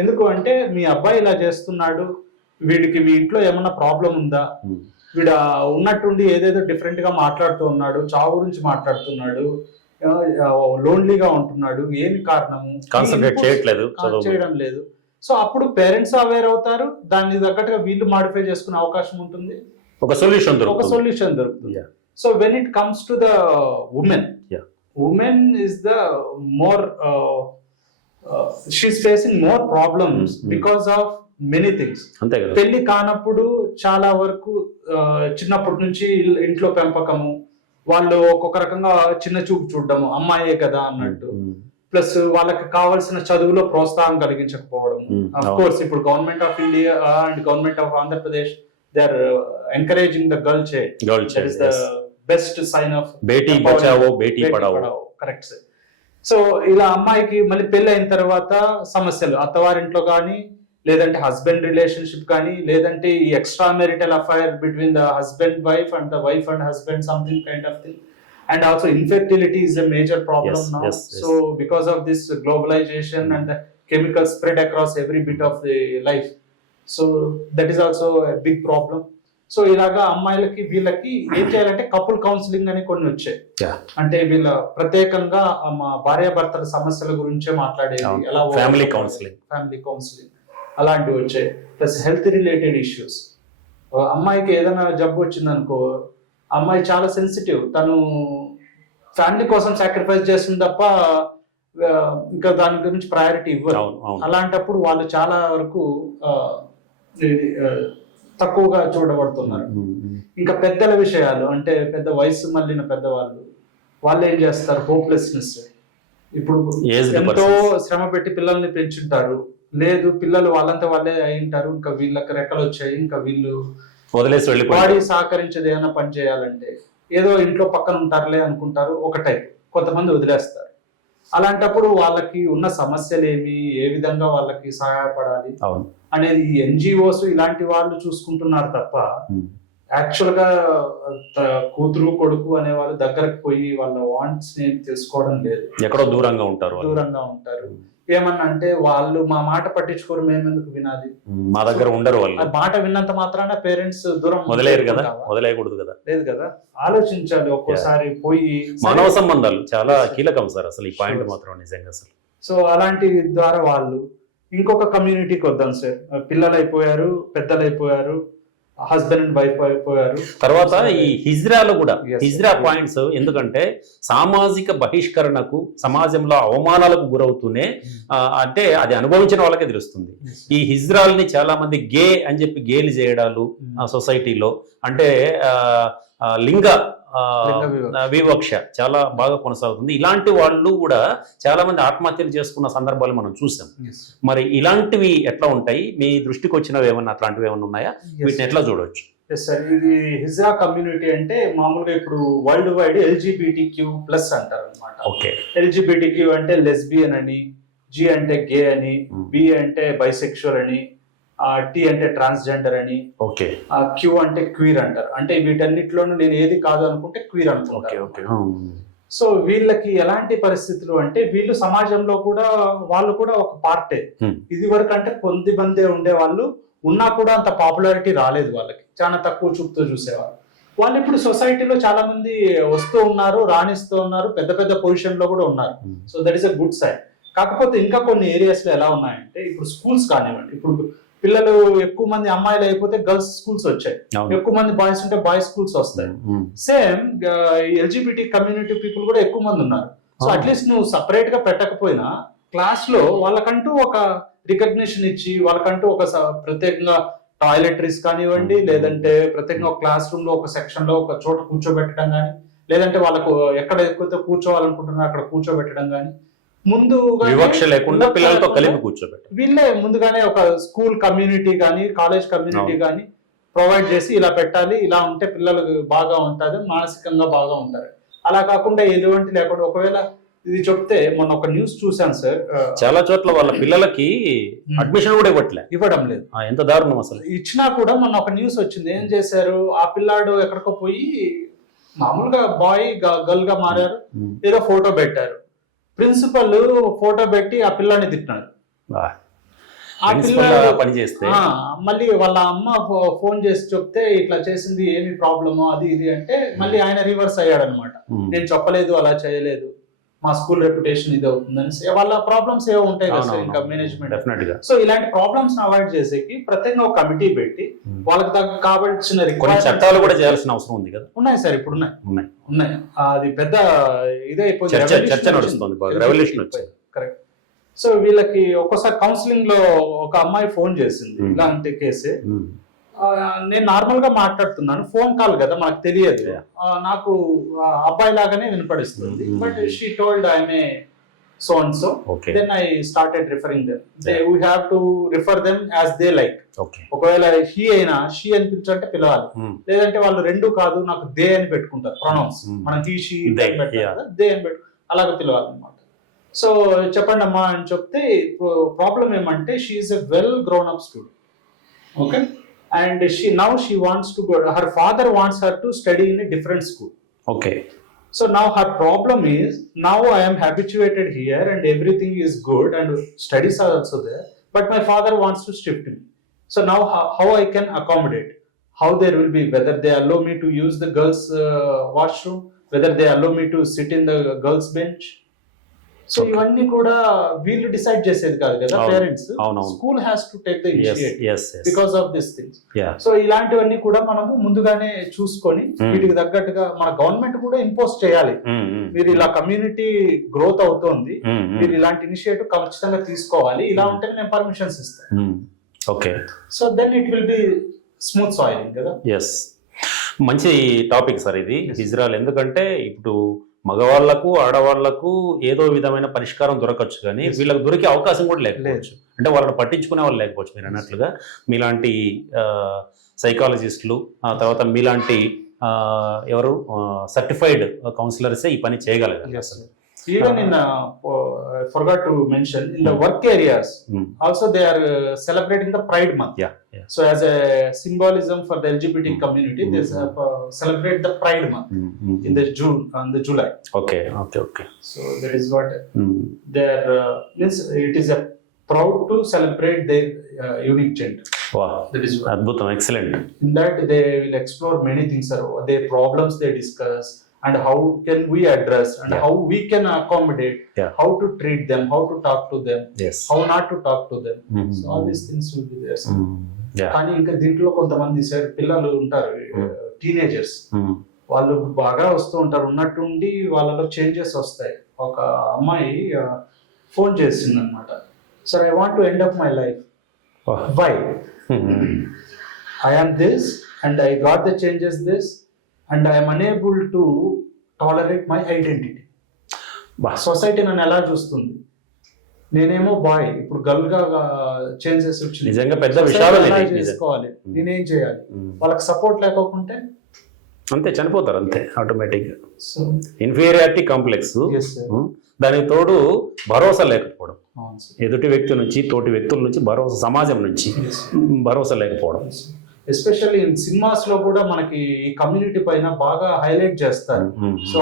ఎందుకు అంటే మీ అబ్బాయి ఇలా చేస్తున్నాడు, వీడికి మీ ఇంట్లో ఏమన్నా ప్రాబ్లం ఉందా, వీడు ఉన్నట్టుండి ఏదేదో డిఫరెంట్ గా మాట్లాడుతూ ఉన్నాడు, చావు గురించి మాట్లాడుతున్నాడు, లోన్లీగా ఉంటున్నాడు, ఏమి కారణము, కాన్సంట్రేట్ చేయడం లేదు. సో అప్పుడు పేరెంట్స్ అవేర్ అవుతారు, దానికి తగ్గట్టుగా వీళ్ళు మాడిఫై చేసుకునే అవకాశం ఉంటుంది, ఒక సొల్యూషన్ దొరుకుతుంది. So when it comes to the women is the more she's facing more problems because of many things. పెళ్లి కానప్పుడు చాలా వరకు చిన్నప్పటి నుంచి ఇంట్లో పెంపకము, వాళ్ళు ఒక్కొక్క రకంగా చిన్న చూపు చూడడము, అమ్మాయే కదా అన్నట్టు, ప్లస్ వాళ్ళకి కావాల్సిన చదువులో ప్రోత్సాహం కలిగించకపోవడం. అఫ్ కోర్స్ ఇప్పుడు government of India and government of Andhra Pradesh they are encouraging the girl child. Best sign of Beti Bachao Beti Padhao. Correct sir. So ఇలా అమ్మాయికి మళ్ళీ పెళ్లి అయిన తర్వాత సమస్యలు అత్తవారింట్లో కానీ, లేదంటే హస్బెండ్ రిలేషన్షిప్ కానీ, లేదంటే ఈ extra marital affair between the husband wife and the wife and husband, something kind of thing. And also infertility is a major problem now. So because of this globalization and the chemical spread across every bit of the life, so that is also a big problem. So ఇలాగా అమ్మాయిలకి వీళ్ళకి ఏం చేయాలంటే couple counselling అని కొన్ని వచ్చాయి. అంటే వీళ్ళ ప్రత్యేకంగా మా భార్యాభర్తల సమస్యల గురించే మాట్లాడేది, ఎలా ఫ్యామిలీ కౌన్సిలింగ్ అలాంటివి వచ్చాయి. ప్లస్ హెల్త్ రిలేటెడ్ ఇష్యూస్, అమ్మాయికి ఏదైనా జబ్బు వచ్చింది అనుకో, అమ్మాయి చాలా సెన్సిటివ్, తను ఫ్యామిలీ కోసం సాక్రిఫైస్ చేస్తుంది తప్ప ఇంకా దాని గురించి ప్రయారిటీ ఇవ్వరు. అలాంటప్పుడు వాళ్ళు చాలా వరకు తక్కువగా చూడబడుతున్నారు. ఇంకా పెద్దల విషయాలు అంటే పెద్ద వయసు మళ్ళిన పెద్దవాళ్ళు, వాళ్ళు ఏం చేస్తారు, హోప్లెస్నెస్. ఇప్పుడు ఎంతో శ్రమ పెట్టి పిల్లల్ని పెంచుంటారు, లేదు పిల్లలు వాళ్ళంతా వాళ్ళే అయింటారు, ఇంకా వీళ్ళకి రెక్కలు వచ్చాయి, ఇంకా వీళ్ళు వదిలేసి బాడీ సహకరించేది ఏమైనా పని చేయాలంటే ఏదో ఇంట్లో పక్కన ఉంటారులే అనుకుంటారు. ఒక టైప్ కొంతమంది వదిలేస్తారు. అలాంటప్పుడు వాళ్ళకి ఉన్న సమస్యలు ఏమి, ఏ విధంగా వాళ్ళకి సహాయపడాలి అనేది ఎన్జిఓస్ ఇలాంటి వాళ్ళు చూసుకుంటున్నారు తప్ప యాక్చువల్ గా కూతురు కొడుకు అనే వాళ్ళు దగ్గరకు పోయి వాళ్ళ వాంట్స్ ని తెలుసుకోవడం లేదు. ఎక్కడో దూరంగా ఉంటారు. ఏమన్నా అంటే వాళ్ళు మా మాట పట్టించుకోరు, మేము ఎందుకు వినాలి, మా దగ్గర ఉండరు, వాళ్ళు మాట విన్నంత మాత్రాన పేరెంట్స్ దూరం వదిలేయకూడదు కదా. లేదు కదా, ఆలోచించాలి ఒక్కోసారి పోయి. మానవ సంబంధాలు చాలా కీలకం సార్ అసలు ఈ పాయింట్ మాత్రం నిజంగా అసలు. సో అలాంటి ద్వారా వాళ్ళు ఇంకొక కమ్యూనిటీకి వద్దాం సార్, పిల్లలు అయిపోయారు, పెద్దలు అయిపోయారు, హస్బెండ్ అండ్ వైఫ్ అయిపోయారు. తర్వాత ఈ హిజ్రాలో కూడా హిజ్రా పాయింట్స్, ఎందుకంటే సామాజిక బహిష్కరణకు, సమాజంలో అవమానాలకు గురవుతూనే అంటే అది అనుభవించిన వాళ్ళకే తెలుస్తుంది. ఈ హిజ్రాల్ని చాలా మంది గే అని చెప్పి గేలి చేయడాలు సొసైటీలో, అంటే లింగ వివక్ష చాలా బాగా కొనసాగుతుంది. ఇలాంటి వాళ్ళు కూడా చాలా మంది ఆత్మహత్యలు చేసుకున్న సందర్భాలు మనం చూసాం. మరి ఇలాంటివి ఎట్లా ఉంటాయి, మీ దృష్టికి వచ్చినవి ఏమన్నా అట్లాంటివి ఏమన్నా ఉన్నాయా, వీటిని ఎట్లా చూడవచ్చు? సార్, ఇది హిజ్రా కమ్యూనిటీ అంటే మామూలుగా ఇప్పుడు వరల్డ్ వైడ్ LGBTQ+ అంటారు అనమాట. ఓకే, LGBTQ అంటే లెస్బియన్ అని, G అంటే గే అని, B అంటే బైసెక్షువల్ అని, T అంటే ట్రాన్స్జెండర్ అని, ఓకే, Q అంటే క్వీర్ అంటారు. అంటే వీటన్నిటిలోనూ నేను ఏది కాదు అనుకుంటే క్వీర్ అనుకుంటాను. సో వీళ్ళకి ఎలాంటి పరిస్థితులు అంటే వీళ్ళు సమాజంలో కూడా వాళ్ళు కూడా ఒక పార్టే. ఇది వరకు అంటే కొద్దిమందే ఉండే వాళ్ళు, ఉన్నా కూడా అంత పాపులారిటీ రాలేదు వాళ్ళకి, చాలా తక్కువ చూపుతో చూసేవాళ్ళు. వాళ్ళు ఇప్పుడు సొసైటీలో చాలా మంది వస్తూ ఉన్నారు, రాణిస్తూ ఉన్నారు, పెద్ద పెద్ద పొజిషన్ లో కూడా ఉన్నారు. So that is a good sign. కాకపోతే ఇంకా కొన్ని ఏరియాస్ లో ఎలా ఉన్నాయంటే, ఇప్పుడు స్కూల్స్ కానివ్వండి, ఇప్పుడు పిల్లలు ఎక్కువ మంది అమ్మాయిలు అయిపోతే గర్ల్స్ స్కూల్స్ వచ్చాయి, ఎక్కువ మంది బాయ్స్ ఉంటే బాయ్స్ స్కూల్స్ వస్తాయి. సేమ్ LGBT కమ్యూనిటీ పీపుల్ కూడా ఎక్కువ మంది ఉన్నారు. సో అట్లీస్ట్ నువ్వు సపరేట్ గా పెట్టకపోయినా క్లాస్ లో వాళ్ళకంటూ ఒక రికగ్నిషన్ ఇచ్చి, వాళ్ళకంటూ ఒక ప్రత్యేకంగా టాయిలెటరీస్ కానివ్వండి, లేదంటే ప్రత్యేకంగా క్లాస్ రూమ్ లో ఒక సెక్షన్ లో ఒక చోట కూర్చోబెట్టడం కానీ, లేదంటే వాళ్ళకు ఎక్కడ ఎక్కువైతే కూర్చోవాలనుకుంటున్నారో అక్కడ కూర్చోబెట్టడం కానీ, ముందు వివక్ష లేకుండా పిల్లలతో కలిపి కూర్చోబెట్టారు. వీళ్ళే ముందుగానే ఒక స్కూల్ కమ్యూనిటీ కానీ, కాలేజ్ కమ్యూనిటీ కానీ ప్రొవైడ్ చేసి ఇలా పెట్టాలి, ఇలా ఉంటే పిల్లలకు బాగా ఉంటుంది, మానసికంగా బాగా ఉంటారు. అలా కాకుండా ఎటువంటి లేకుండా ఒకవేళ ఇది చెప్తే, మొన్న ఒక న్యూస్ చూశాను సార్, చాలా చోట్ల వాళ్ళ పిల్లలకి అడ్మిషన్ కూడా ఇవ్వడం లేదు. ఎంత దారుణం అసలు. ఇచ్చినా కూడా మొన్న ఒక న్యూస్ వచ్చింది, ఏం చేశారు, ఆ పిల్లాడు ఎక్కడికో పోయి మామూలుగా బాయ్ గర్ల్ గా మారారు, ఏదో ఫోటో పెట్టారు, ప్రిన్సిపల్ ఫోటో పెట్టి ఆ పిల్లాన్ని తిట్టినారు. ఆ పిల్లాడు పని చేస్తే మళ్ళీ వాళ్ళ అమ్మ ఫోన్ చేసి చెప్తే ఇట్లా చేసింది, ఏమి ప్రాబ్లమో అది ఇది అంటే, మళ్ళీ ఆయన రివర్స్ అయ్యాడు అనమాట. నేను చెప్పలేదు, అలా చేయలేదు, మా స్కూల్ రెప్యుటేషన్ ఇది అవుతుందని. వాళ్ళ ప్రాబ్లమ్స్ ఏవో ఉంటాయి కదా సార్, ఇంకా మేనేజ్మెంట్. సో ఇలాంటి ప్రాబ్లమ్స్ అవాయిడ్ చేసేకి ప్రత్యేకంగా ఒక కమిటీ పెట్టి వాళ్ళకి కావాల్సిన చట్టాలు కూడా చేయాల్సిన అవసరం ఉంది కదా. ఉన్నాయి సార్, ఇప్పుడు ఉన్నాయి. అది పెద్ద ఇదే చర్చ నడుస్తుంది, రెవల్యూషన్ వచ్చింది. కరెక్ట్. సో వీళ్ళకి ఒక్కోసారి కౌన్సిలింగ్ లో ఒక అమ్మాయి ఫోన్ చేసింది, ఇలాంటి కేసే. నేను నార్మల్ గా మాట్లాడుతున్నాను, ఫోన్ కాల్ కదా, మనకు తెలియదు, నాకు అబ్బాయి లాగానే వినపడిస్తుంది, but she told I'm so and so. Then I started referring them. We have to refer them as they like. ఒకవేళ హీ అయినా షీ అనిపించంటే పిలవాలి, లేదంటే వాళ్ళు రెండు కాదు, నాకు దే అని పెట్టుకుంటారు ప్రొనౌన్స్, మనం హీ షీ దే అని పెట్టు అలాగే పిలవాలన్నమాట. సో చెప్పండి అమ్మా అని చెప్తే, ప్రాబ్లం ఏమంటే she is a well grown up student, okay, and she wants to go, her father wants her to study in a different school. Okay, so now her problem is, now I am habituated here and everything is good and studies are also there, but my father wants to shift me. So now how I can accommodate, how there will be, whether they allow me to use the girls washroom, whether they allow me to sit in the girls bench. So ఇవన్నీ కూడా వీళ్ళు decide చేసేది కాదు కదా, parents. అవునవును. School has to take the initiative because of this things. Yeah. So ఇలాంటివన్నీ కూడా మనము ముందుగానే చూసుకొని వీటికి తగ్గట్టుగా మన గవర్నమెంట్ కూడా ఇంపోజ్ చేయాలి. మీరు ఇలా కమ్యూనిటీ గ్రోత్ అవుతోంది, మీరు ఇలాంటి ఇనిషియేటివ్ ఖచ్చితంగా తీసుకోవాలి, ఇలా ఉంటే నేను పర్మిషన్స్ ఇస్తాను. Okay, so then it will be smooth sailing కదా. ఎస్, మంచి టాపిక్ సార్ ఇది ఇజ్రాయెల్. ఎందుకంటే ఇప్పుడు మగవాళ్లకు ఆడవాళ్లకు ఏదో విధమైన పరిష్కారం దొరకచ్చు, కానీ వీళ్ళకి దొరికే అవకాశం కూడా లేకపోవచ్చు. అంటే వాళ్ళని పట్టించుకునే వాళ్ళు లేకపోవచ్చు. మీరు అన్నట్లుగా మీలాంటి సైకాలజిస్టులు, ఆ తర్వాత మీలాంటి ఎవరు సర్టిఫైడ్ కౌన్సిలర్సే ఈ పని చేయగలగాలి అసలు. Even in I forgot to mention in the work areas also they are celebrating the Pride Month. Yeah. So as a symbolism for the LGBT community, they celebrate the Pride Month in the July. Okay. So that is what they are means it is a proud to celebrate their unique gender. Wow, that is what. Adbhutam, excellent. In that they will explore many things, their problems they discuss, and how can we address, and how we can accommodate, how to treat them, how to talk to them, how not to talk to them. So all these things will be there. కానీ ఇంకా దీంట్లో కొంతమంది sir పిల్లలు ఉంటారు, teenagers, వాళ్ళు బాగా వస్తూ ఉంటారు, ఉన్నట్టుండి వాళ్ళలో చేంజెస్ వస్తాయి. ఒక అమ్మాయి ఫోన్ చేసింది అనమాట, sir I want to end up my life. Why? I am this and I got the changes this and I am unable to tolerate my identity. Society నన్ను ఎలా చూస్తుంది, నేనేమో బాయ్, ఇప్పుడు గర్ల్ గా చేంజెస్ వచ్చి నిజంగా పెద్ద విషయాలు చేసుకోవాలి, నేనేం చేయాలి? వాళ్ళకి సపోర్ట్ లేకపోతే అంతే చనిపోతారు, అంతే ఆటోమేటిక్ గా. ఇన్ఫీరియారిటీ కాంప్లెక్స్, దానికి తోడు భరోసా లేకపోవడం, ఎదుటి వ్యక్తి నుంచి తోటి వ్యక్తుల నుంచి భరోసా, సమాజం నుంచి భరోసా లేకపోవడం. ఎస్పెషల్లీ ఇన్ సినిమాస్ లో కూడా మనకి ఈ కమ్యూనిటీ పైన బాగా హైలైట్ చేస్తారు. సో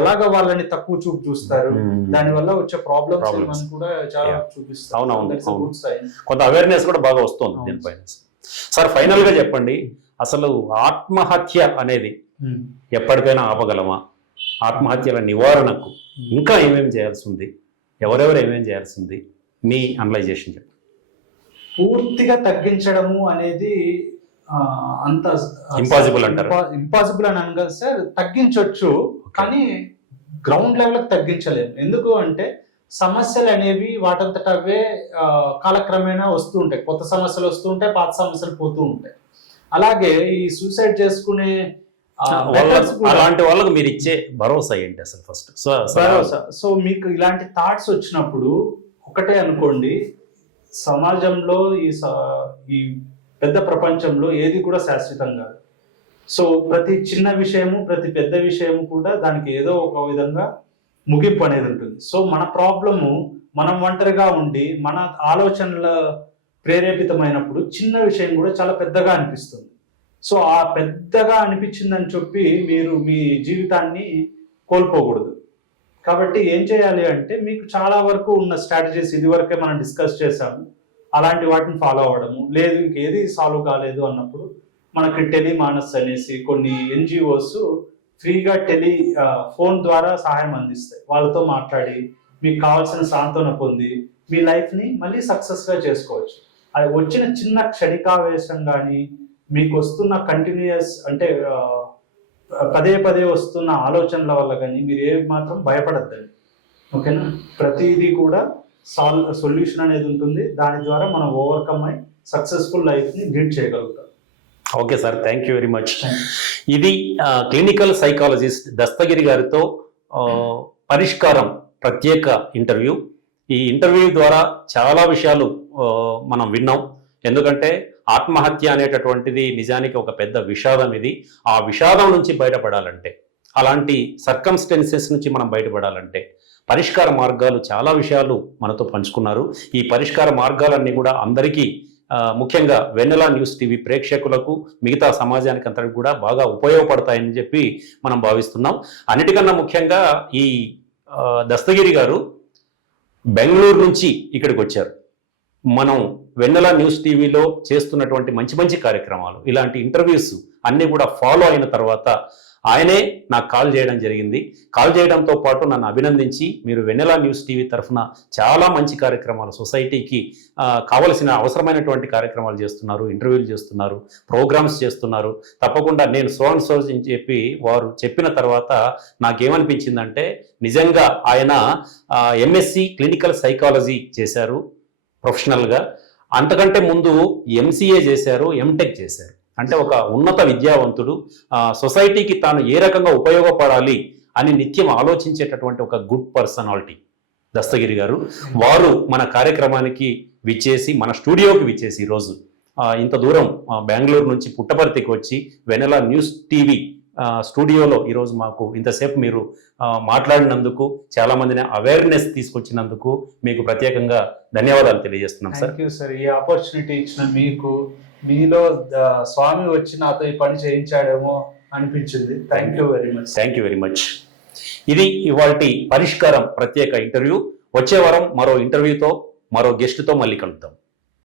ఎలాగ వాళ్ళని తక్కువ చూపు చూస్తారు, దాని వల్ల వచ్చే ప్రాబ్లమ్స్ కూడా చాలా చూపిస్తారు. కొంత అవేర్నెస్ కూడా బాగా వస్తుంది దీనిపైన. సార్ ఫైనల్ గా చెప్పండి, అసలు ఆత్మహత్య అనేది ఎప్పటికైనా ఆపగలమా? ఆత్మహత్యల నివారణకు ఇంకా ఏమేమి చేయాల్సి ఉంది, ఎవరెవరు ఏమేమి చేయాల్సి ఉంది, మీ అనలైజేషన్ చెప్పండి. పూర్తిగా తగ్గించడము అనేది అంత ఇంపాసిబుల్ అంటారు. ఇంపాసిబుల్ అని అనగా సార్, తగ్గించవచ్చు కానీ గ్రౌండ్ లెవెల్ కి తగ్గించలేము. ఎందుకు అంటే సమస్యలు అనేవి వాటంతట అవే కాలక్రమేణా వస్తూ ఉంటాయి, కొత్త సమస్యలు వస్తూ ఉంటాయి, పాత సమస్యలు పోతూ ఉంటాయి. అలాగే ఈ సూసైడ్ చేసుకునే అలాంటి వాళ్ళకు మీరు ఇచ్చే భరోసా ఏంటి అసలు? ఫస్ట్ భరోసా, సో మీకు ఇలాంటి థాట్స్ వచ్చినప్పుడు ఒకటే అనుకోండి, సమాజంలో ఈ పెద్ద ప్రపంచంలో ఏది కూడా శాశ్వతం కాదు. సో ప్రతి చిన్న విషయము, ప్రతి పెద్ద విషయము కూడా దానికి ఏదో ఒక విధంగా ముగింపు అనేది ఉంటుంది. సో మన ప్రాబ్లము మనం ఒంటరిగా ఉండి మన ఆలోచనల ప్రేరేపితమైనప్పుడు చిన్న విషయం కూడా చాలా పెద్దగా అనిపిస్తుంది. సో ఆ పెద్దగా అనిపించిందని చెప్పి మీరు మీ జీవితాన్ని కోల్పోకూడదు. కాబట్టి ఏం చేయాలి అంటే, మీకు చాలా వరకు ఉన్న స్ట్రాటజీస్ ఇదివరకే మనం డిస్కస్ చేసాము, అలాంటి వాటిని ఫాలో అవ్వడము. లేదు ఇంకేది సాల్వ్ కాలేదు అన్నప్పుడు మనకి టెలిమానస్ అనేసి కొన్ని ఎన్జిఓస్ ఫ్రీగా ఫోన్ ద్వారా సహాయం అందిస్తాయి. వాళ్ళతో మాట్లాడి మీకు కావాల్సిన సాంత్వన పొంది మీ లైఫ్ని మళ్ళీ సక్సెస్గా చేసుకోవచ్చు. అది వచ్చిన చిన్న క్షణికావేశం కానీ, మీకు వస్తున్న కంటిన్యూయస్ అంటే పదే పదే వస్తున్న ఆలోచనల వల్ల కానీ మీరు ఏ మాత్రం భయపడద్దండి. ఓకేనా? ప్రతిదీ కూడా సొల్యూషన్ అనేది ఉంటుంది, దాని ద్వారా మనం ఓవర్కమ్ అయి సక్సెస్ఫుల్ లైఫ్ని లీడ్ చేయగలుగుతాం. Okay sir, thank you very much. ఇది క్లినికల్ సైకాలజిస్ట్ దస్తగిరి గారితో పరిష్కారం ప్రత్యేక ఇంటర్వ్యూ. ఈ ఇంటర్వ్యూ ద్వారా చాలా విషయాలు మనం విన్నాం. ఎందుకంటే ఆత్మహత్య అనేటటువంటిది నిజానికి ఒక పెద్ద విషాదం. ఇది ఆ విషాదం నుంచి బయటపడాలంటే, అలాంటి సర్కమ్స్టెన్సెస్ నుంచి మనం బయటపడాలంటే పరిష్కార మార్గాలు, చాలా విషయాలు మనతో పంచుకున్నారు. ఈ పరిష్కార మార్గాలన్నీ కూడా అందరికీ, ముఖ్యంగా వెన్నెల న్యూస్ టీవీ ప్రేక్షకులకు, మిగతా సమాజానికి అంతటికి కూడా బాగా ఉపయోగపడతాయని చెప్పి మనం భావిస్తున్నాం. అన్నిటికన్నా ముఖ్యంగా ఈ దస్తగిరి గారు బెంగళూరు నుంచి ఇక్కడికి వచ్చారు. మనం వెన్నెల న్యూస్ టీవీలో చేస్తున్నటువంటి మంచి మంచి కార్యక్రమాలు, ఇలాంటి ఇంటర్వ్యూస్ అన్నీ కూడా ఫాలో అయిన తర్వాత ఆయనే నాకు కాల్ చేయడం జరిగింది. కాల్ చేయడంతో పాటు నన్ను అభినందించి, మీరు వెన్నెల న్యూస్ టీవీ తరఫున చాలా మంచి కార్యక్రమాలు, సొసైటీకి కావలసిన అవసరమైనటువంటి కార్యక్రమాలు చేస్తున్నారు, ఇంటర్వ్యూలు చేస్తున్నారు, ప్రోగ్రామ్స్ చేస్తున్నారు, తప్పకుండా నేను సో అండ్ సో అని చెప్పి వారు చెప్పిన తర్వాత నాకేమనిపించిందంటే, నిజంగా ఆయన ఎంఎస్సి క్లినికల్ సైకాలజీ చేశారు ప్రొఫెషనల్గా, అంతకంటే ముందు ఎంసీఏ చేశారు, ఎంటెక్ చేశారు. అంటే ఒక ఉన్నత విద్యావంతుడు, సొసైటీకి తాను ఏ రకంగా ఉపయోగపడాలి అని నిత్యం ఆలోచించేటటువంటి ఒక గుడ్ పర్సనాలిటీ దస్తగిరి గారు. వారు మన కార్యక్రమానికి విచ్చేసి, మన స్టూడియోకి విచ్చేసి ఈరోజు ఇంత దూరం బెంగళూరు నుంచి పుట్టపర్తికి వచ్చి వెన్నెల న్యూస్ టీవీ స్టూడియోలో ఈరోజు మాకు ఇంతసేపు మీరు మాట్లాడినందుకు, చాలా మందిని అవేర్నెస్ తీసుకొచ్చినందుకు మీకు ప్రత్యేకంగా ధన్యవాదాలు తెలియజేస్తున్నాం సార్. Thank you sir. ఈ ఆపర్చునిటీ ఇచ్చిన మీకు, మీలో స్వామి వచ్చి నాతో ఈ పని చేయించాడేమో అనిపించింది. Thank you very much. Thank you very much. ఇది ఇవాల్టి పరిష్కారం ప్రత్యేక ఇంటర్వ్యూ. వచ్చే వారం మరో ఇంటర్వ్యూతో, మరో గెస్ట్తో మళ్ళీ కలుద్దాం.